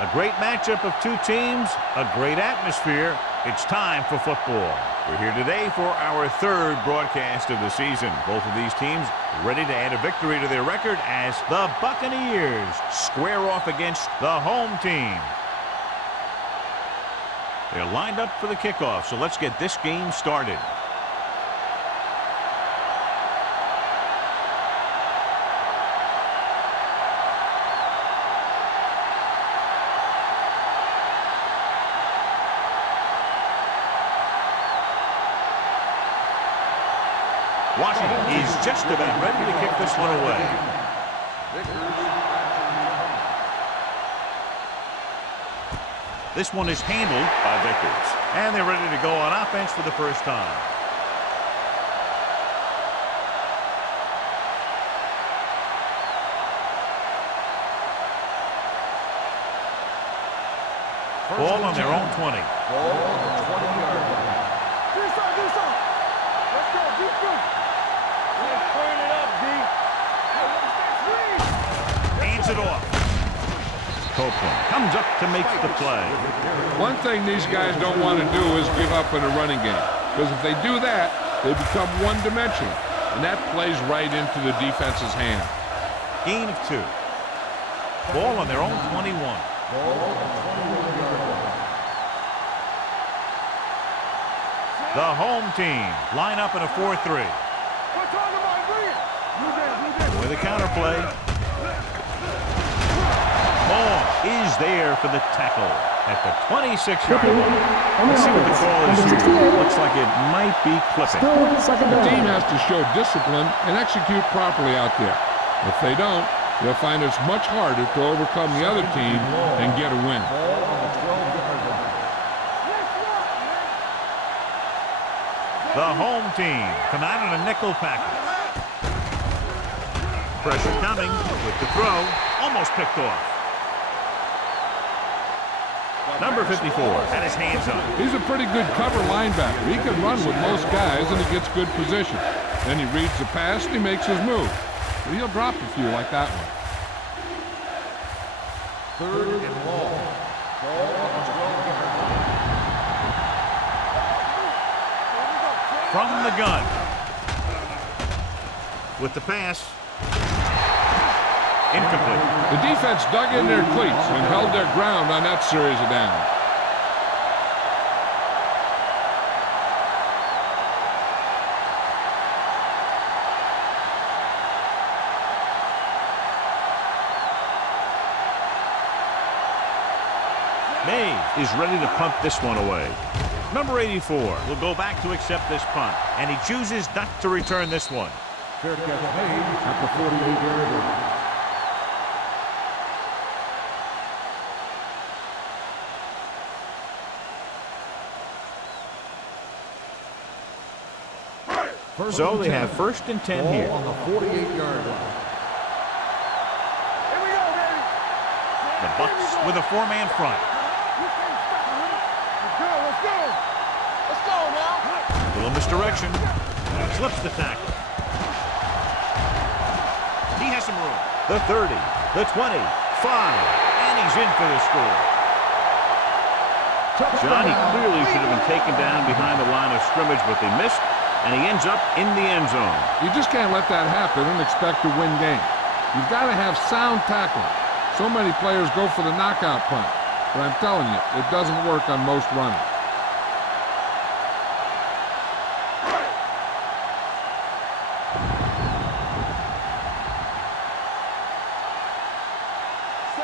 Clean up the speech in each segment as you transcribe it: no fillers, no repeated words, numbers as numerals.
A great matchup of two teams, a great atmosphere. It's time for football. We're here today for our third broadcast of the season. Both of these teams ready to add a victory to their record as the Buccaneers square off against the home team. They're lined up for the kickoff, so let's get this game started. Washington is just about ready to kick this one away. This one is handled by Vickers. And they're ready to go on offense for the first time. Ball on their own 20. Ball on the 20-yard line. Do something. Let's go, defense. Turn it up, D. Hands it off. Copeland comes up to make the play. One thing these guys don't want to do is give up in a running game. Because if they do that, they become one-dimensional. And that plays right into the defense's hand. Gain of 2. Ball on their own 21. Ball on the 21-yard line. The home team line up in a 4-3. With a counter play. Ball is there for the tackle at the 26-yard line. Let's see what the call is here. Looks like it might be clipping. The team has to show discipline and execute properly out there. If they don't, they'll find it's much harder to overcome the other team and get a win. Ball on the 12-yard line. The home team come out in a nickel package. Pressure coming with the throw. Almost picked off. Number 54 had his hands on it. He's a pretty good cover linebacker. He can run with most guys, and he gets good position. Then he reads the pass, and he makes his move. But he'll drop a few like that one. 3rd and long. Ball on the 12-yard line. From the gun. With the pass. Incomplete. The defense dug in their cleats and held their ground on that series of downs. May is ready to punt this one away. Number 84 will go back to accept this punt, and he chooses not to return this one. Fair catch made at the 48-yard line. So they have 1st and 10 Ball here. on the 48-yard line. Here we go, baby. The Bucs with a 4-man front. Let's go. Let's go now. A little misdirection. Slips the tackle. He has some room. The 30, the 25, and he's in for the score. Johnny clearly should have been taken down behind the line of scrimmage, but they missed, and he ends up in the end zone. You just can't let that happen and expect to win games. You've got to have sound tackling. So many players go for the knockout punt, but I'm telling you, it doesn't work on most runners.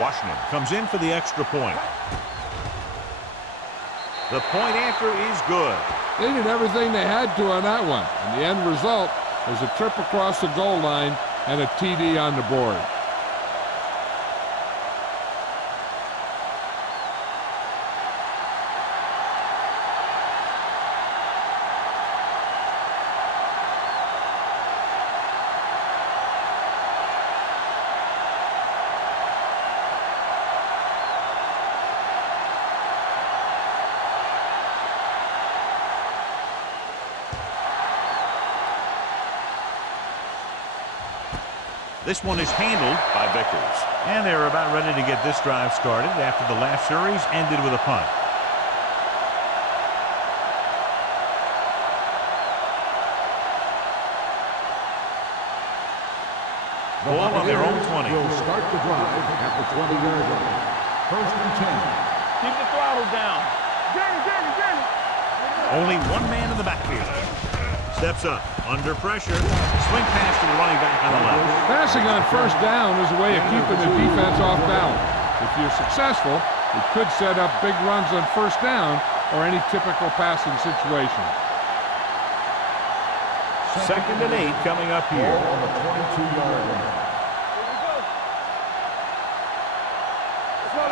Washington comes in for the extra point. The point after is good. They did everything they had to on that one, and the end result was a trip across the goal line and a TD on the board. This one is handled by Vickers. And they're about ready to get this drive started after the last series ended with a punt. Ball on their own 20. Will start the drive at the 20-yard line. First and 10. Keep the throttle down. Danny. Only one man in the backfield. Steps up, under pressure. Swing pass to the running back on the left. Passing on first down is a way of keeping the defense off balance. If you're successful, it could set up big runs on first down or any typical passing situation. Second and 8 coming up here. Ball on the 22-yard line.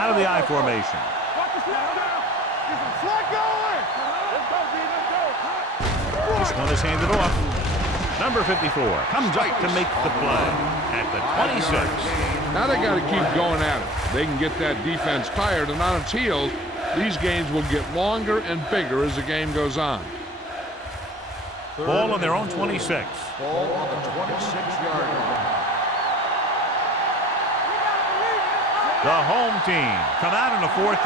Out of the I formation. Watch the slot down. Get some slot going. Let's go, B. Let's go. This one is handed off. Number 54 comes up to make the play at the 26. Now they got to keep going at it. They can get that defense tired and on its heels. These games will get longer and bigger as the game goes on. Ball on their own 26. Ball on the 26-yard line. The home team come out in a 4-3.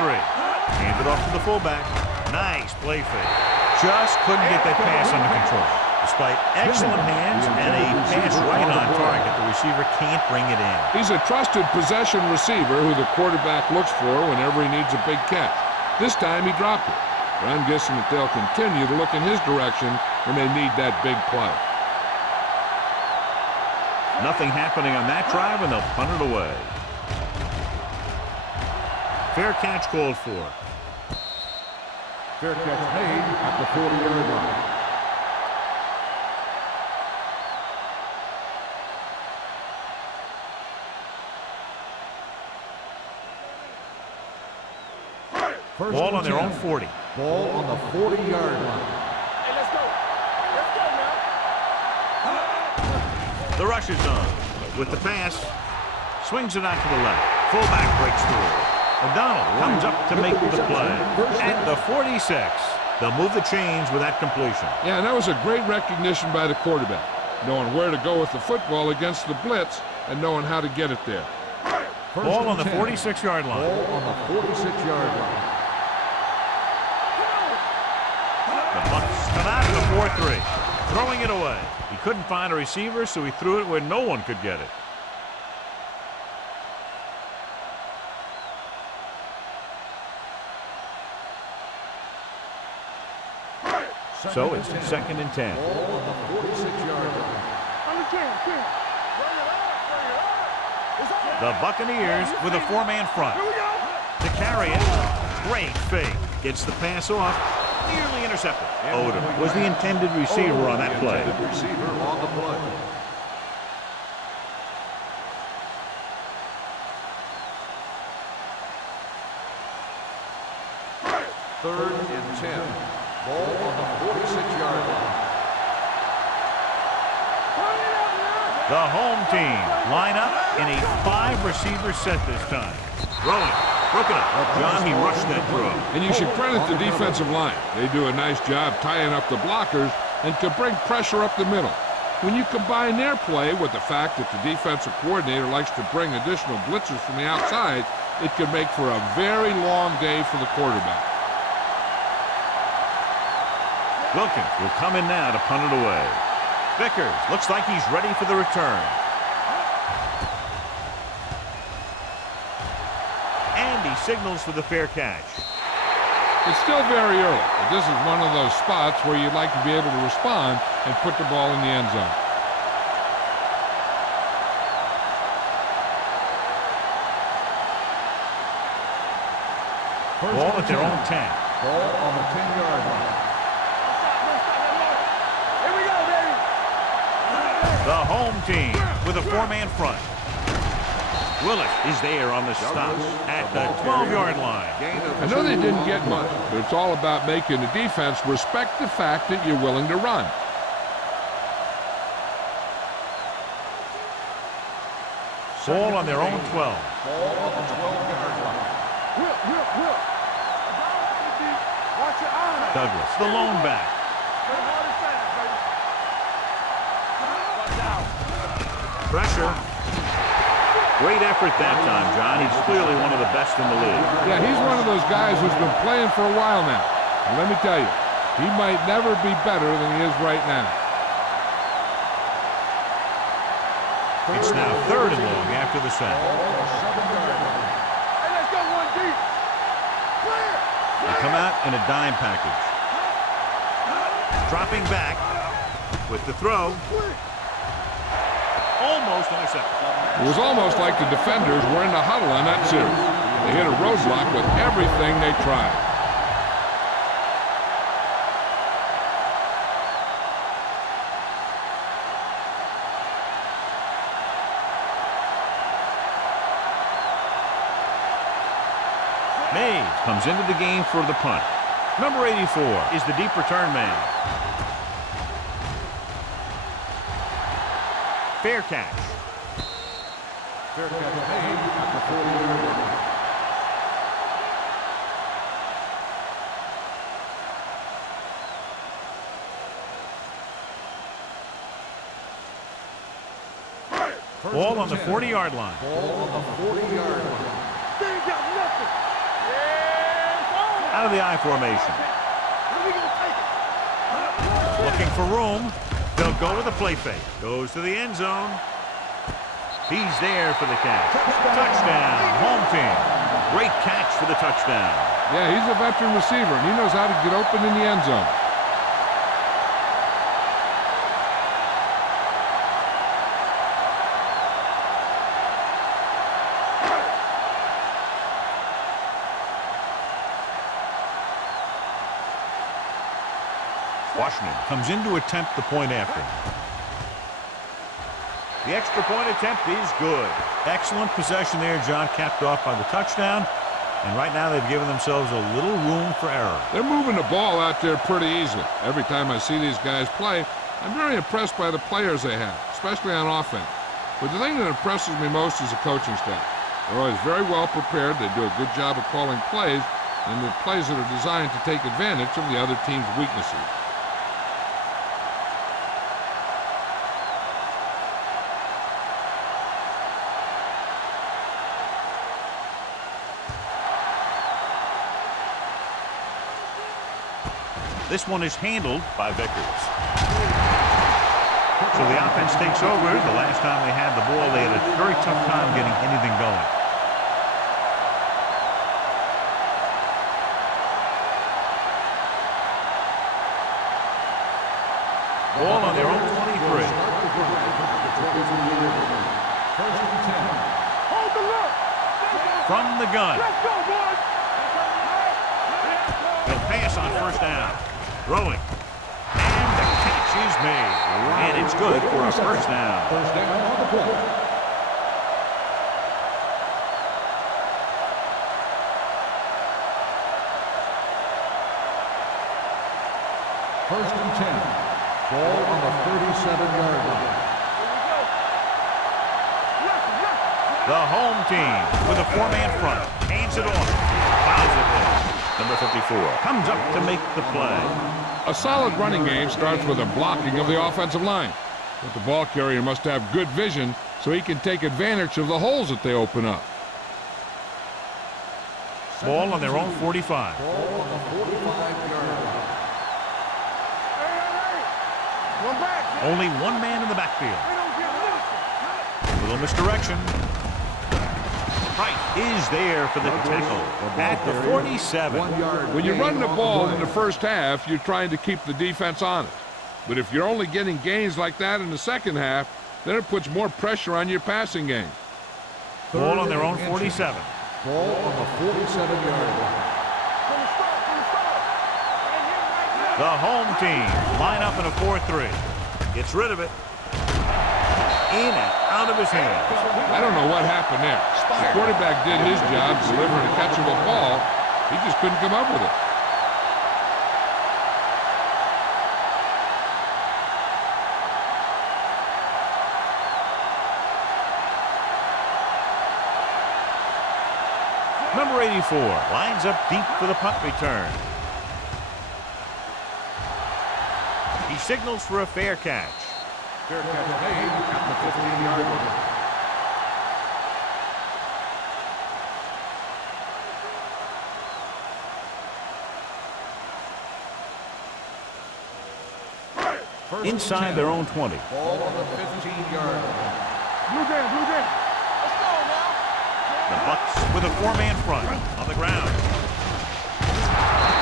Hand it off to the fullback. Nice play fake. Just couldn't get that pass under control. Despite excellent hands and a pass right on target, the receiver can't bring it in. He's a trusted possession receiver who the quarterback looks for whenever he needs a big catch. This time he dropped it. But I'm guessing that they'll continue to look in his direction when they need that big play. Nothing happening on that drive, and they'll punt it away. Fair catch called for. Fair catch made at the 40-yard line. Ball on their own 40. Ball on the 40-yard line. Hey, let's go. Let's go now. The rush is on. With the pass, swings it out to the left. Fullback breaks through. O'Donnell comes up to make the play at the 46. They'll move the chains with that completion. Yeah, and that was a great recognition by the quarterback, knowing where to go with the football against the blitz and knowing how to get it there. Ball on the 46-yard line. Ball on the 46-yard line. The Bucs come out in the 4-3, throwing it away. He couldn't find a receiver, so he threw it where no one could get it. So it's second and 10. Ball on the 46-yard line. The Buccaneers with a four-man front. To carry it, great fake. Gets the pass off, nearly intercepted. Odom was the intended receiver on that play. Receiver on the play. Third and 10. Ball on the 46-yard line. The home team line up in a 5-receiver set this time. Throwing, broken up. John, he rushed that throw. And you should credit the defensive line. They do a nice job tying up the blockers and can bring pressure up the middle. When you combine their play with the fact that the defensive coordinator likes to bring additional blitzers from the outside, it can make for a very long day for the quarterback. Wilkins will come in now to punt it away. Vickers looks like he's ready for the return. And he signals for the fair catch. It's still very early, but this is one of those spots where you'd like to be able to respond and put the ball in the end zone. Ball at their own 10. Ball on the 10-yard line. Here we go, baby. The home team with a four-man front. Willis is there on the stop at the 12-yard line. I know they didn't get much, but it's all about making the defense respect the fact that you're willing to run. Ball on their own 12. Ball on the 12-yard line. Will. Watch your eyes. Douglas, the lone back. Play hard and fast, baby. Watch out. Pressure. Great effort that time, John. He's clearly one of the best in the league. Yeah, he's one of those guys who's been playing for a while now. And let me tell you, he might never be better than he is right now. It's now 3rd and long after the sack. Hey, let's go one deep. Clear. They come out in a dime package. Dropping back with the throw. Almost intercepted. It was almost like the defenders were in the huddle on that series. They hit a roadblock with everything they tried. Mays comes into the game for the punt. Number 84 is the deep return man. Fair catch. Fair catch made at the 40-yard line. Ball on the 40-yard line. Ball on the 40-yard line. They ain't got nothing. Yeah, Out of the I formation. we gonna take it. Looking for room. They'll go with a play fake. Goes to the end zone. He's there for the catch. Touchdown, home team. Great catch for the touchdown. Yeah, he's a veteran receiver, and he knows how to get open in the end zone. Washington comes in to attempt the point after. The extra point attempt is good. Excellent possession there, John, capped off by the touchdown. And right now they've given themselves a little room for error. They're moving the ball out there pretty easily. Every time I see these guys play, I'm very impressed by the players they have, especially on offense. But the thing that impresses me most is the coaching staff. They're always very well prepared. They do a good job of calling plays, and the plays that are designed to take advantage of the other team's weaknesses. This one is handled by Vickers. So the offense takes over. The last time they had the ball, they had a very tough time getting anything going. Ball on their own 23. Hold the look. From the gun. Let's go, boys. They'll pass on first down. Throwing. And the catch is made. And it's good for a first down. First down on the play. First and 10. Ball on the 37-yard line. The home team with a 4-man front. Hands it off. Fouls it in. Number 54 comes up to make the play. A solid running game starts with a blocking of the offensive line. But the ball carrier must have good vision so he can take advantage of the holes that they open up. Ball on their own 45. Ball on the 45-yard line. One back. Only one man in the backfield. They don't get nothing. Little misdirection. Wright is there for the tackle at the 47. 1 yard. When you're gain running the on ball play. in the first half, you're trying to keep the defense honest. But if you're only getting gains like that in the second half, then it puts more pressure on your passing game. Ball on their own Third and 47. Ball on the 47-yard line. From the start. Right here, right now. The home team line up in a 4-3. Gets rid of it. In and out of his hands. I don't know what happened there. The quarterback did his job delivering a catchable ball. He just couldn't come up with it. Number 84 lines up deep for the punt return. He signals for a fair catch. Fair catch made at the 15-yard line. inside their own 20. Ball on the 15-yard line. Blue jam, blue jam. Let's go now. The Bucks with a four-man front on the ground.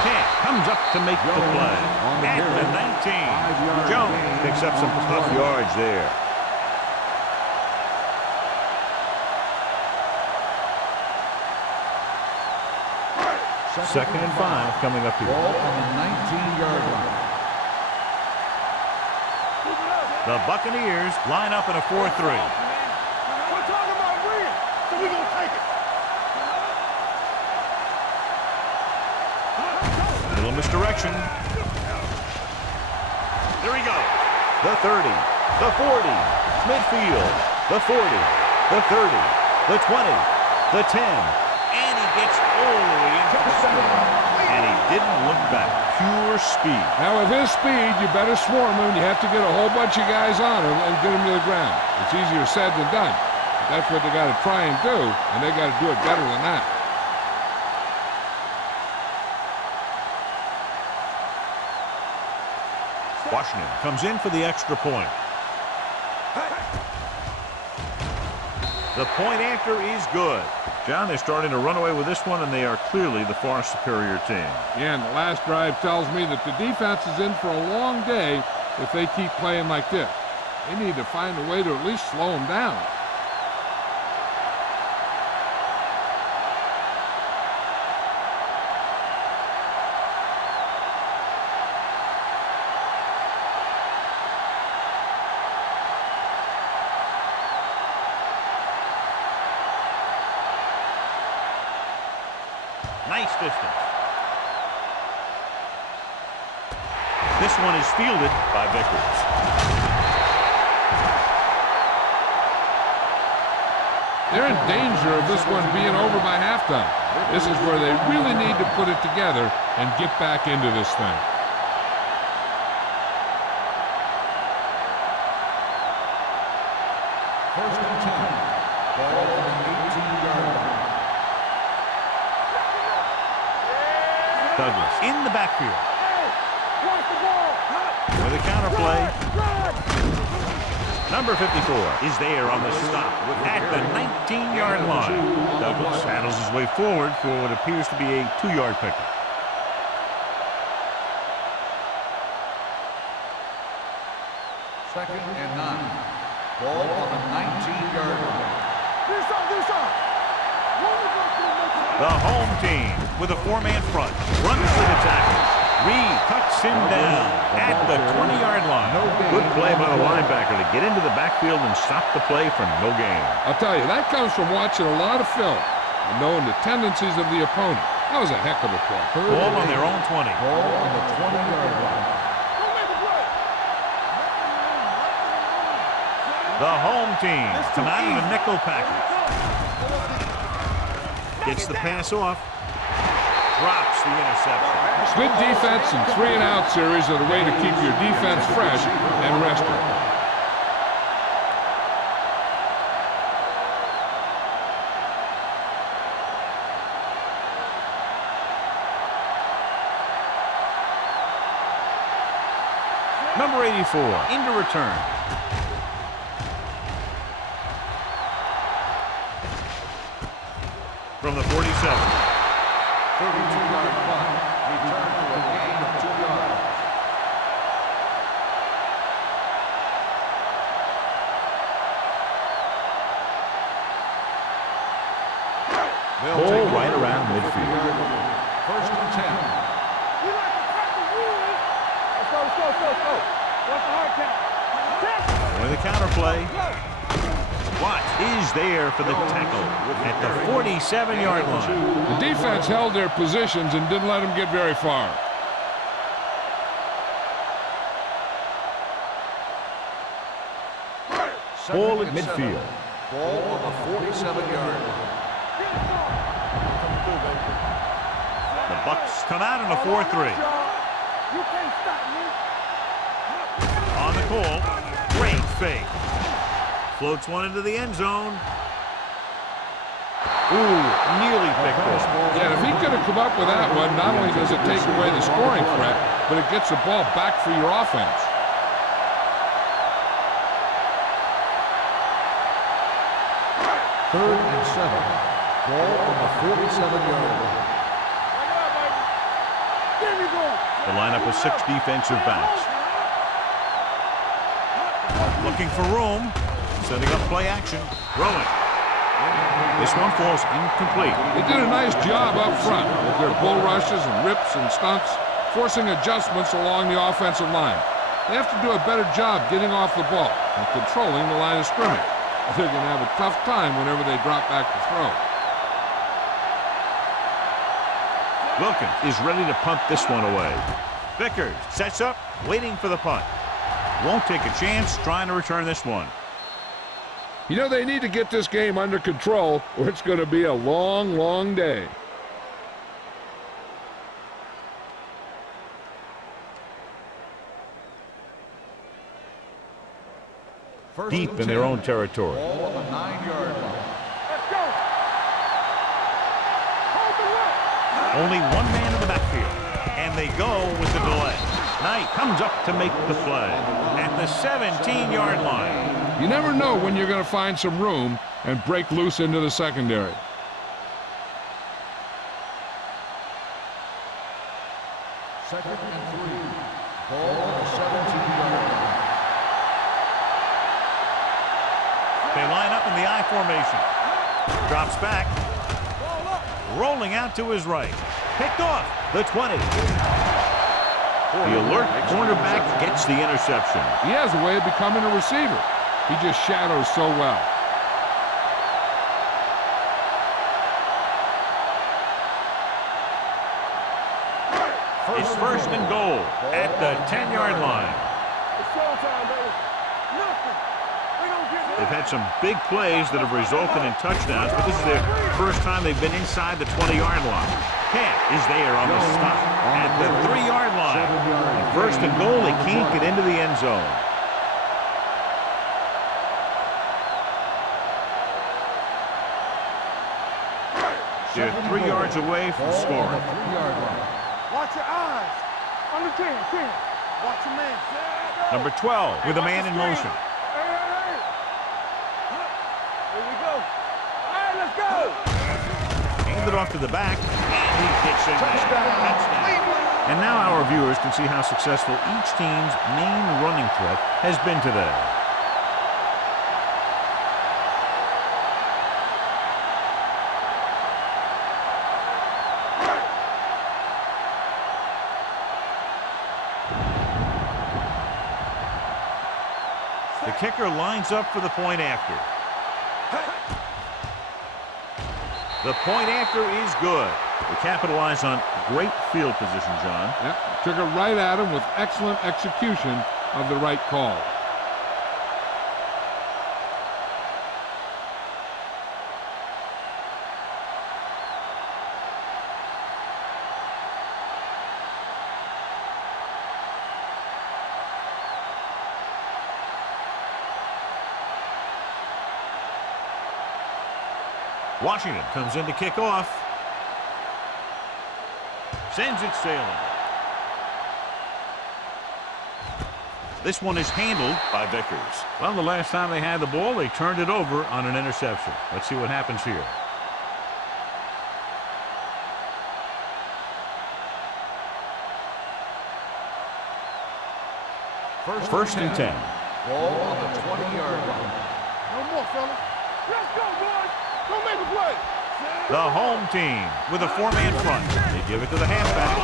Camp comes up to make the play. At the 19. Jones picks up some tough yards there. Second and 5 coming up here. Ball on the 19-yard line. The Buccaneers line up in a 4-3. We're talking about win, so we're going to take it. Little misdirection. There we go. The 30, the 40, midfield, the 40, the 30, the 20, the 10, and he gets all the way into the score. And he didn't look back. Pure speed. Now, with his speed, you better swarm him. You have to get a whole bunch of guys on him and get him to the ground. It's easier said than done. But that's what they got to try and do, and they got to do it better than that. Washington comes in for the extra point. The point after is good. John, they're starting to run away with this one, and they are clearly the far superior team. Yeah, and the last drive tells me that the defense is in for a long day if they keep playing like this. They need to find a way to at least slow them down. Nice distance. This one is fielded by Vickers. They're in danger of this one being over by halftime. This is where they really need to put it together and get back into this thing. First and 10. Ball on the 18-yard line. Douglas in the backfield. Hey, watch the ball. With a counter play. Number 54 is there on the stop at the 19-yard line. Douglas saddles his way forward for what appears to be a 2-yard pickup. Second and 9. Ball on the 19-yard line. This on. The home team with a four-man front runs for the tackle. Reed cuts him down at the 20-yard line. Good play by the linebacker to get into the backfield and stop the play for no gain. I'll tell you, that comes from watching a lot of film and knowing the tendencies of the opponent. That was a heck of a play. Ball on their own 20. Ball on the 20-yard line. The home team come out in a nickel package. Gets the pass off. Drops the interception. Good defense and 3-and-out series are the way to keep your defense fresh and rested. Number 84 into return. From the 47. 32-yard punt. Return for a gain of 2 yards. Ball right around midfield. First and 10. We like to crack the rules. Let's go. What's the hard count? With a counter play. Watt is there for the tackle at the 47-yard line. The defense held their positions and didn't let them get very far. Ball at midfield. Ball on the 47-yard line. The Bucks come out in a 4-3. You can't stop me. On the call, great fake. Floats one into the end zone. Ooh, nearly picked off. Yeah, if he could have come up with that one, not only does it take away the scoring threat, but it gets the ball back for your offense. 3rd and 7. Ball on the 47-yard line. The lineup with 6 defensive backs. Looking for room. Setting up play action. Throwing. This one falls incomplete. They did a nice job up front with their bull rushes and rips and stunts, forcing adjustments along the offensive line. They have to do a better job getting off the ball and controlling the line of scrimmage. They're going to have a tough time whenever they drop back to throw. Wilkins is ready to punt this one away. Vickers sets up, waiting for the punt. Won't take a chance trying to return this one. You know, they need to get this game under control or it's going to be a long, long day. Deep in their own territory. Ball on the 9-yard line. Let's go. Hold the look. Only one man in the backfield, and they go with the delay. Knight comes up to make the play at the 17-yard line. You never know when you're going to find some room and break loose into the secondary. Second and 3. Ball on the 17-yard line. They line up in the I formation. Drops back. Rolling out to his right. Picked off the 20. The alert cornerback gets the interception. He has a way of becoming a receiver. He just shadows so well. It's 1st and goal at the 10-yard line. It's showtime, baby. Nothing. They don't get They've had some big plays that have resulted in touchdowns, but this is their first time they've been inside the 20-yard line. Camp is there on the stop at the 3-yard line. 1st and goal, they can't get into the end zone. They're 3 yards away from scoring. 3-yard line. Watch your eyes. On the 10. Watch your man. Number 12 with a man in motion. Hey. Here we go. All right, let's go. Handed off to the back, and he gets it. Touchdown. And now our viewers can see how successful each team's main running threat has been today. The kicker lines up for the point after. The point after is good. They capitalize on great field position, John. Yep, took it right at him with excellent execution of the right call. Washington comes in to kick off. Sends it sailing. This one is handled by Vickers. Well, the last time they had the ball, they turned it over on an interception. Let's see what happens here. First and 10. Ball on the 20-yard line. No more, fellas. Let's go, boys. Don't make a play. The home team with a 4-man front. They give it to the halfback.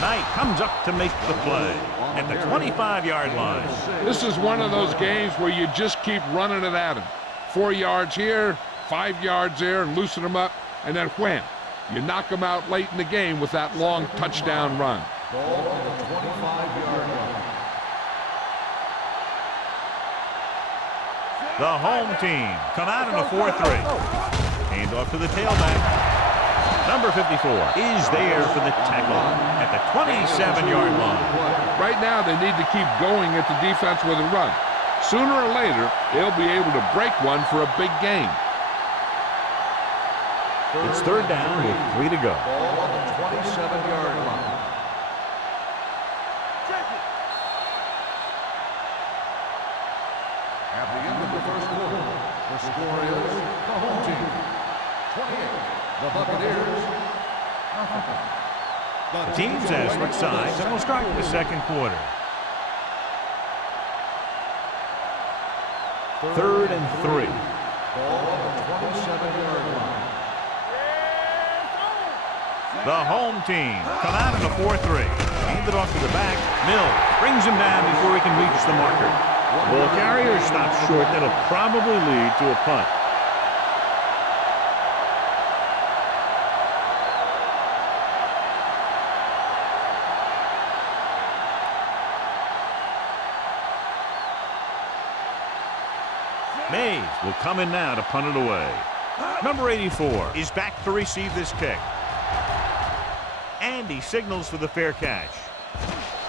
Knight comes up to make the play at the 25-yard line. This is one of those games where you just keep running it at him. 4 yards here, 5 yards there, and loosen them up, and then wham, you knock them out late in the game with that long touchdown run. Ball on the 25-yard line. The home team come out in a 4-3. Hand off to the tailback. Number 54 is there for the tackle at the 27-yard line. Right now, they need to keep going at the defense with a run. Sooner or later, they'll be able to break one for a big game. It's 3rd down with 3 to go. Ball on the 27-yard line. Check it. At the end of the first quarter, The score is the home team 28. The Buccaneers, nothing. The teams have switched sides, and we'll start the second quarter. 3rd and 3. Ball on the 27-yard line. The home team come out in a 4-3. Hand it off to the back. Mills brings him down before he can reach the marker. Ball carrier stops short. That'll probably lead to a punt. Mays will come in now to punt it away. Number 84 is back to receive this kick. And he signals for the fair catch.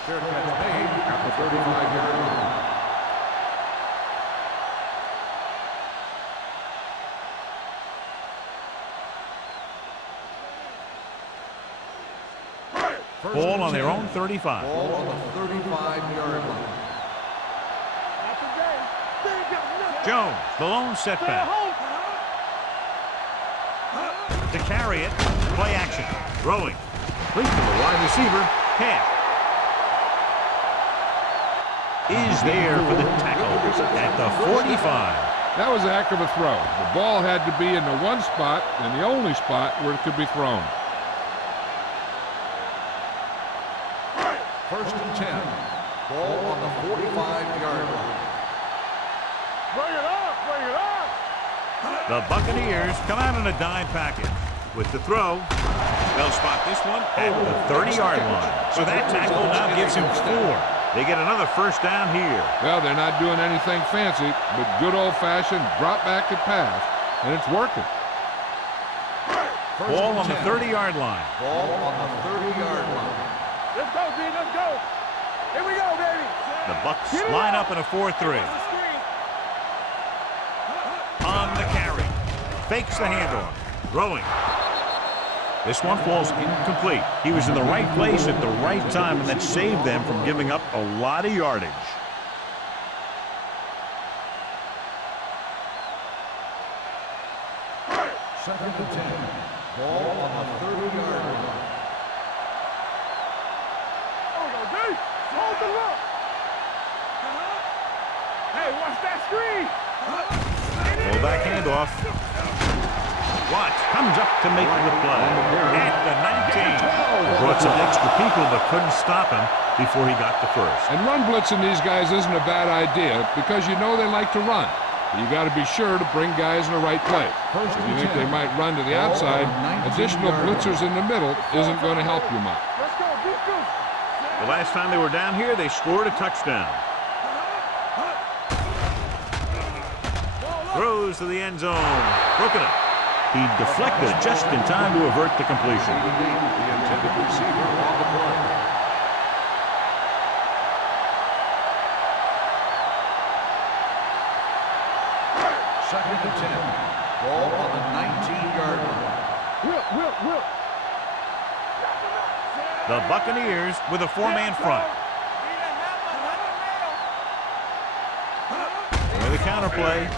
Fair catch made at the 35-yard line. Ball on their own 35. Ball on the 35-yard line. Jones, the lone setback. To carry it, play action. Throwing. Complete to the wide receiver. Pass. Is there for the tackle at the 45. That was a heck of a throw. The ball had to be in the one spot and the only spot where it could be thrown. 1st and 10. Ball on the 45-yard line. Bring it up! Bring it up! The Buccaneers come out in a dime package. With the throw, they'll spot this one at the 30-yard line. So that tackle now gives him 4. They get another first down here. Well, they're not doing anything fancy, but good old-fashioned drop back and pass, and it's working. Ball on the 30-yard line. Ball on the 30-yard line. Let's go, D. Let's go. Here we go, baby. The Bucs line up in a 4-3. On the carry. Fakes the handoff. Throwing. This one falls incomplete. He was in the right place at the right time, and that saved them from giving up a lot of yardage. Second and 10. Ball on the 30-yard line. There we go, D. Hold the look. Hey, watch that screen. Full back handoff. Watts comes up to make the play at the 19. Brought some extra people but couldn't stop him before he got the first. And run blitzing these guys isn't a bad idea because you know they like to run. You got to be sure to bring guys in the right place. If you think they might run to the outside, additional blitzers in the middle isn't going to help you much. Let's go, defense. The last time they were down here, they scored a touchdown. Throws to the end zone. Broken up. He deflected it just in time to avert the completion. The intended receiver on the play. Second and 10. Ball on the 19-yard line. Whip. The Buccaneers with a 4-man front. With a counter play.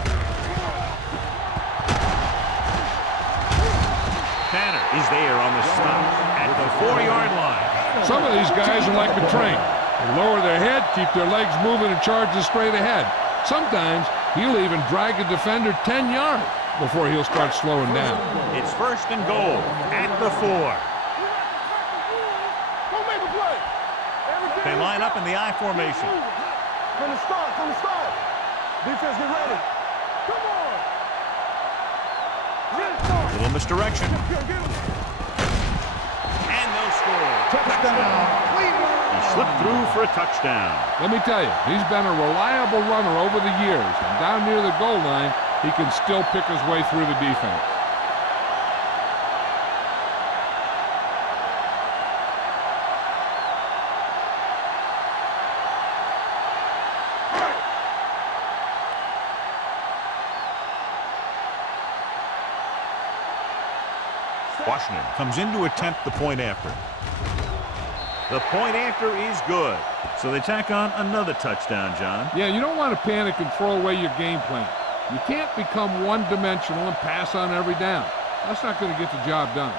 Tanner is there on the stop at the 4-yard line. Some of these guys are like a train. They lower their head, keep their legs moving, and charge straight ahead. Sometimes he'll even drag a defender 10 yards before he'll start slowing down. It's 1st and goal at the 4. Don't make a play. They line up in the I formation. From the start. Defense, get ready. Come on. Little misdirection. And they'll score. Touchdown. He slipped through for a touchdown. Let me tell you, he's been a reliable runner over the years, and down near the goal line, he can still pick his way through the defense. Washington comes in to attempt the point after. The point after is good. So they tack on another touchdown, John. Yeah, you don't want to panic and throw away your game plan. You can't become one-dimensional and pass on every down. That's not going to get the job done.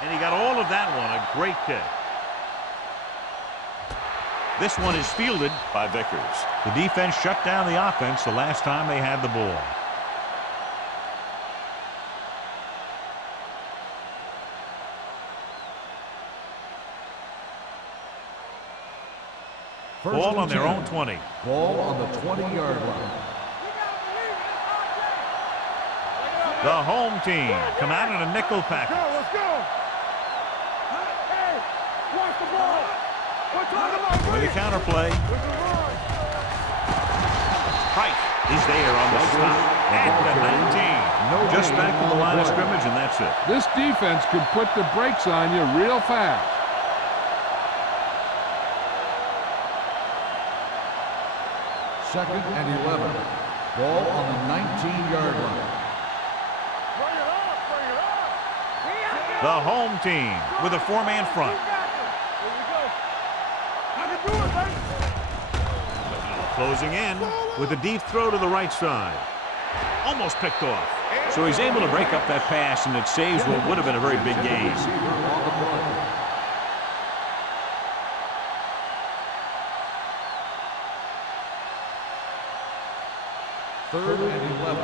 And he got all of that one. A great kick. This one is fielded by Vickers. The defense shut down the offense the last time they had the ball. Ball on their own 20. Ball on the 20-yard line. The home team come out in a nickel package. Let's go. Hey, watch the ball. For the counter play. Price is there on the stop. At the 19. Just back to the line of scrimmage, and that's it. This defense can put the brakes on you real fast. Second and 11. Ball on the 19-yard line. The home team with a four-man front. Closing in with a deep throw to the right side. Almost picked off. So he's able to break up that pass, and it saves what would have been a very big gain. Third and 11.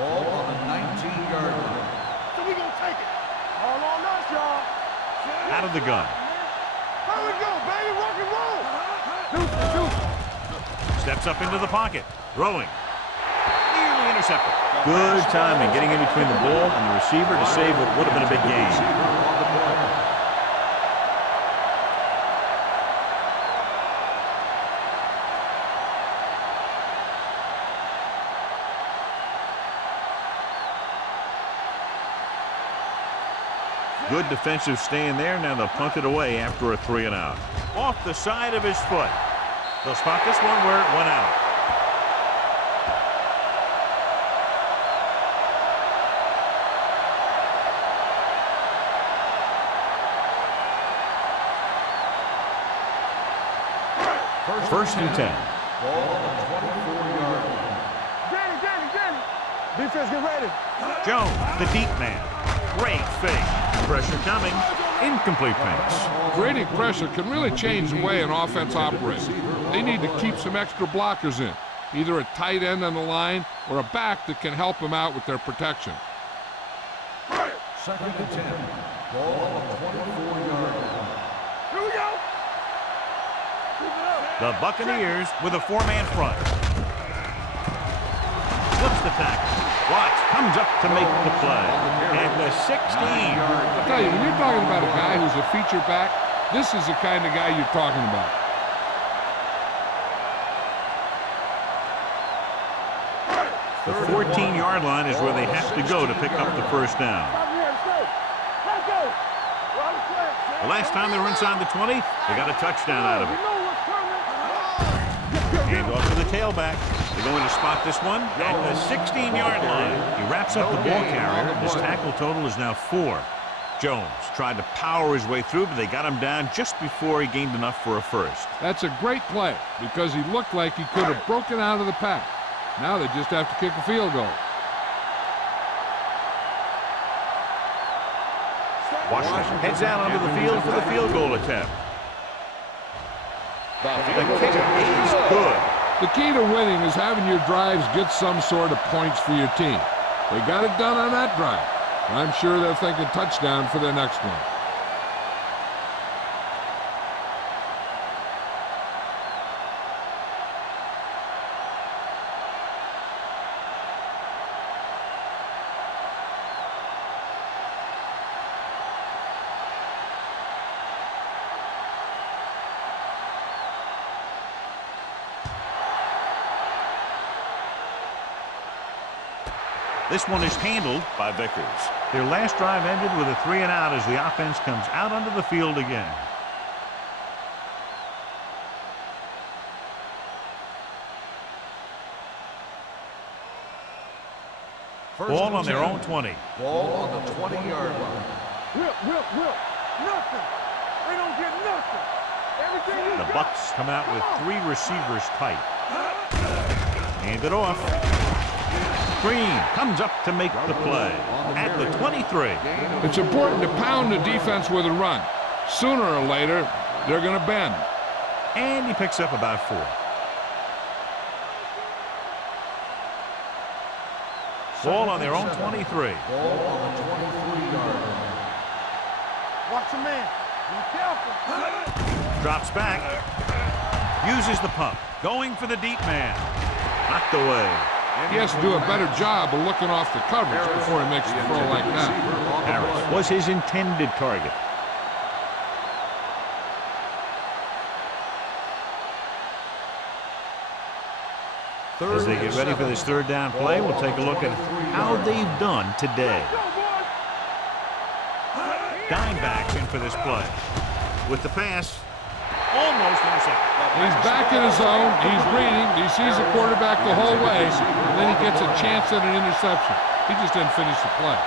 Ball on the 19-yard line. So we gonna take it. All on us, y'all. Out of the gun. How we go, baby? Rock and roll. Steps up into the pocket. Throwing. Nearly intercepted. Good timing getting in between the ball and the receiver to save what would have been a big gain. Good defensive stand there. Now they'll punt it away after a 3-and-out. Off the side of his foot. They'll spot this one where it went out. First and 10. Ball on the 24-yard line. Danny. Defense, get ready. Jones, the deep man. Great fake. Pressure coming. Incomplete pass. Creating pressure can really change the way an offense operates. They need to keep some extra blockers in, either a tight end on the line or a back that can help them out with their protection. Second and 10. Ball on the 24-yard line. Here we go. The Buccaneers with a four-man front. Flips the tackle. Watts comes up to make the play. At the 16. I'll tell you, when you're talking about a guy who's a feature back, this is the kind of guy you're talking about. The 14-yard line is where they have to go to pick up the first down. The last time they were inside the 20, they got a touchdown out of it. Hand off to the tailback. They're going to spot this one at the 16-yard line. He wraps up the ball carrier. His tackle total is now 4. Jones tried to power his way through, but they got him down just before he gained enough for a first. That's a great play because he looked like he could have broken out of the pack. Now they just have to kick a field goal. Washington heads out onto the field for the field goal attempt. The kick is good. The key to winning is having your drives get some sort of points for your team. They got it done on that drive. I'm sure they're thinking touchdown for their next one. This one is handled by Vickers. Their last drive ended with a 3-and-out as the offense comes out onto the field again. Ball on their own 20. Ball on the 20-yard line. Whip. Nothing. They don't get nothing. Everything you The got. Bucks come out with 3 receivers tight. Hand it off. Green comes up to make the play at the 23. It's important to pound the defense with a run. Sooner or later, they're going to bend. And he picks up about 4. Ball on their own 23. Ball on the 23-yard line. Watch your man. Be careful. Drops back. Uses the pump. Going for the deep man. Knocked away. He has to do a better job of looking off the coverage before he makes a throw like that. Harris was his intended target. As they get ready for this third down play, we'll take a look at how they've done today. Dimebacks in for this play. With the pass, almost intercepted. He's back in his zone. He's reading. He sees the quarterback the whole way, and then he gets a chance at an interception. He just didn't finish the play.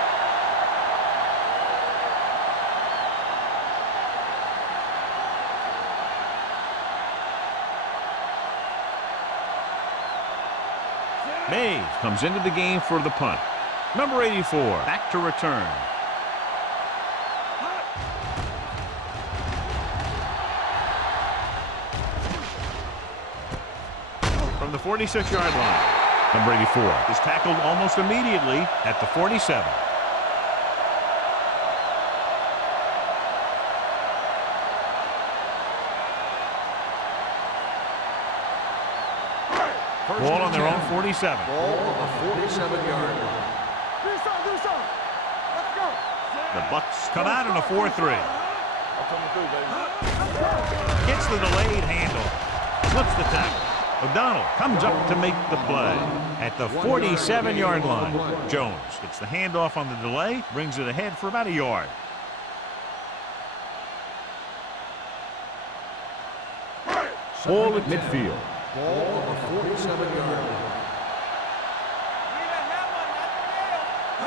Mays comes into the game for the punt. Number 84, back to return. From the 46-yard line, number 84 is tackled almost immediately at the 47. Ball on their own 47. Ball on the 47-yard line. Do something. Let's go. The Bucks come out in a 4-3. I'm coming through, baby. Gets the delayed handle. Slips the tackle. O'Donnell comes up to make the play at the 47-yard line. Jones gets the handoff on the delay, brings it ahead for about a yard. Ball at midfield. Ball on the 47-yard line.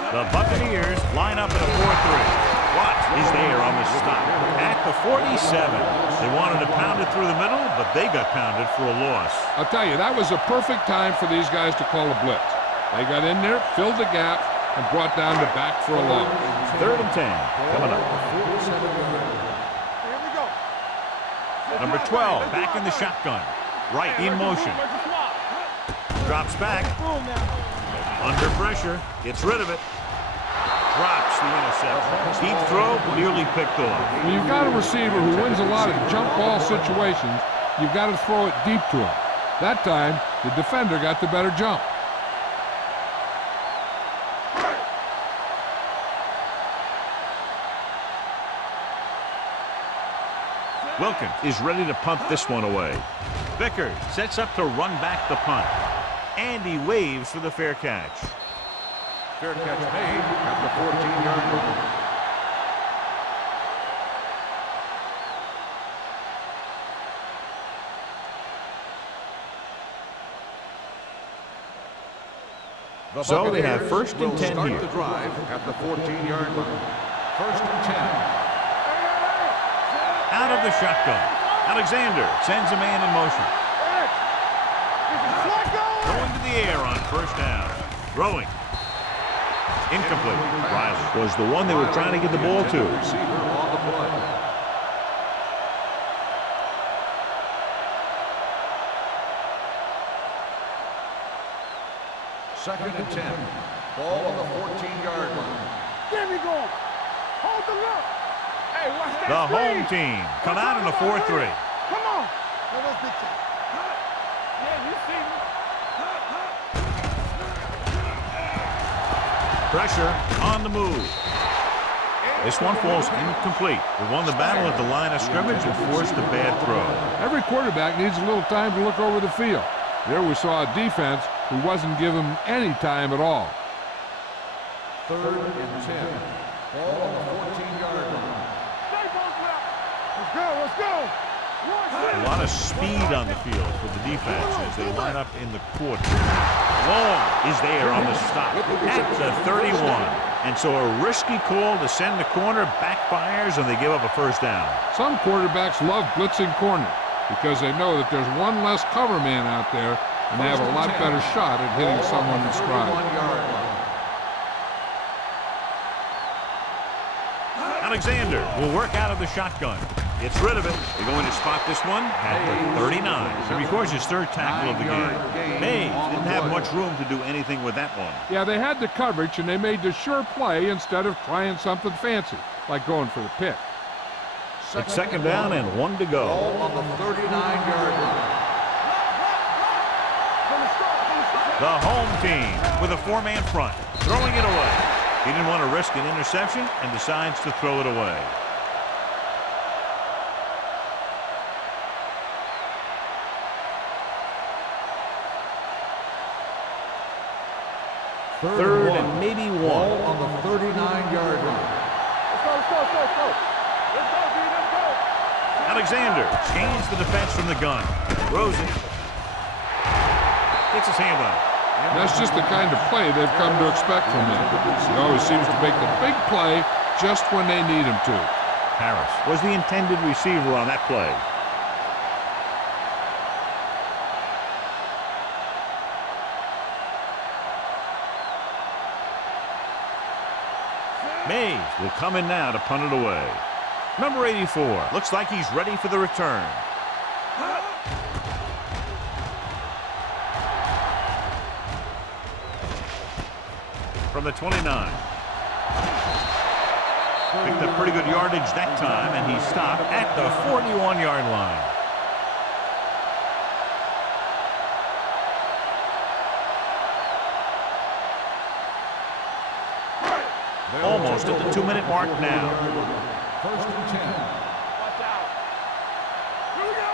The Buccaneers line up in a 4-3. Watts is there on the stop at the 47. They wanted to pound it through the middle, but they got pounded for a loss. I'll tell you, that was a perfect time for these guys to call a blitz. They got in there, filled the gap, and brought down the back for a loss. 3rd and 10 coming up. Here we go. Number 12 back in the shotgun. Right in motion. Drops back. Under pressure. Gets rid of it. Drops the interception. Deep throw nearly picked off. When you've got a receiver who wins a lot of jump ball situations, you've got to throw it deep to him. That time, the defender got the better jump. Wilkins is ready to punt this one away. Vickers sets up to run back the punt. And he waves for the fair catch. Fair catch made at the 14-yard line. So they have 1st and 10 start here. the drive at the 14-yard line. 1st and 10. Out of the shotgun. Alexander sends a man in motion. Going to the air on 1st down. Throwing. Incomplete. Riley was the one they were trying to get the ball to. Receiver on the play. Second and 10. Ball on the 14-yard line. There we go. Hold the look. Hey, watch that The screen. home team come out in a 4-3. Come on. Let us big time. Yeah, you see me. Pressure on the move. This one falls incomplete. They won the battle at the line of scrimmage and forced a bad throw. Every quarterback needs a little time to look over the field. There we saw a defense who wasn't given any time at all. 3rd and 10. Ball on the 14-yard line. Stay both left. Let's go. Let's go. A lot of speed on the field for the defense as they line up in the quarter. Long is there on the stop at the 31. And so a risky call to send the corner backfires, and they give up a first down. Some quarterbacks love blitzing corners because they know that there's one less cover man out there, and they have a lot better shot at hitting someone in stride. Alexander will work out of the shotgun. Gets rid of it. They're going to spot this one at the 39. It records his third tackle of the game. Mays didn't have much room to do anything with that one. Yeah, they had the coverage, and they made the sure play instead of trying something fancy, like going for the pick. It's second down and 1 to go. Ball on the 39-yard line. The home team with a four-man front, throwing it away. He didn't want to risk an interception and decides to throw it away. Third and maybe 1. Ball on the 39-yard line. Let's go. Alexander chains the defense from the gun. Throws it. Gets his hand on it. That's just the kind of play they've come to expect from him. He always seems to make the big play just when they need him to. Harris was the intended receiver on that play. Mays will come in now to punt it away. Number 84 looks like he's ready for the return. From the 29. Picked up pretty good yardage that time, and he stopped at the 41-yard line. Almost at the 2-minute mark now. First and 10. Watch out. Here we go.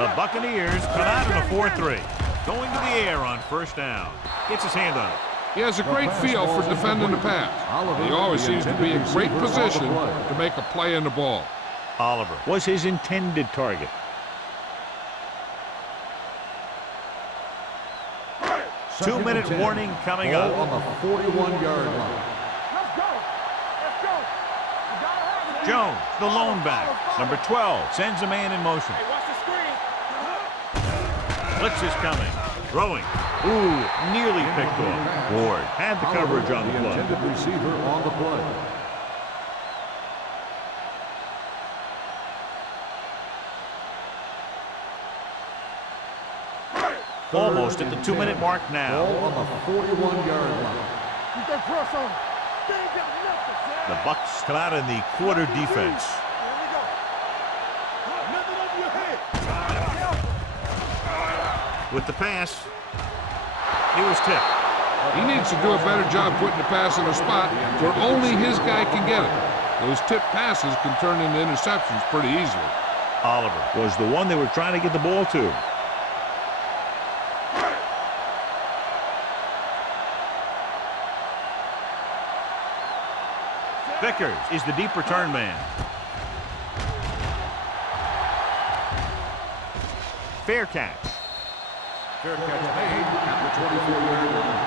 The Buccaneers come out in a 4-3. Going to the air on first down. Gets his hand on it. He has a great feel for defending the pass. He always seems to be in great position to make a play in the ball. Oliver was his intended target. Two-minute warning coming Ball up. on the 41-yard line. Let's go. You gotta have it. Jones, the lone back. Number 12 sends a man in motion. Hey, watch the screen. Blitz is coming. Throwing. Ooh, nearly picked off. Ward had the coverage on the The play. intended receiver on the play. Almost at the 2-minute mark now. Ball on the 41-yard line. Keep that press on. They ain't got nothing, Sam. The Bucs come out in the quarter defense. Here we go. Nothing over your head. With the pass, he was tipped. He needs to do a better job putting the pass in a spot where only his guy can get it. Those tip passes can turn into interceptions pretty easily. Oliver was the one they were trying to get the ball to. Vickers is the deep return man. Fair catch. Fair catch made at the 24-yard line.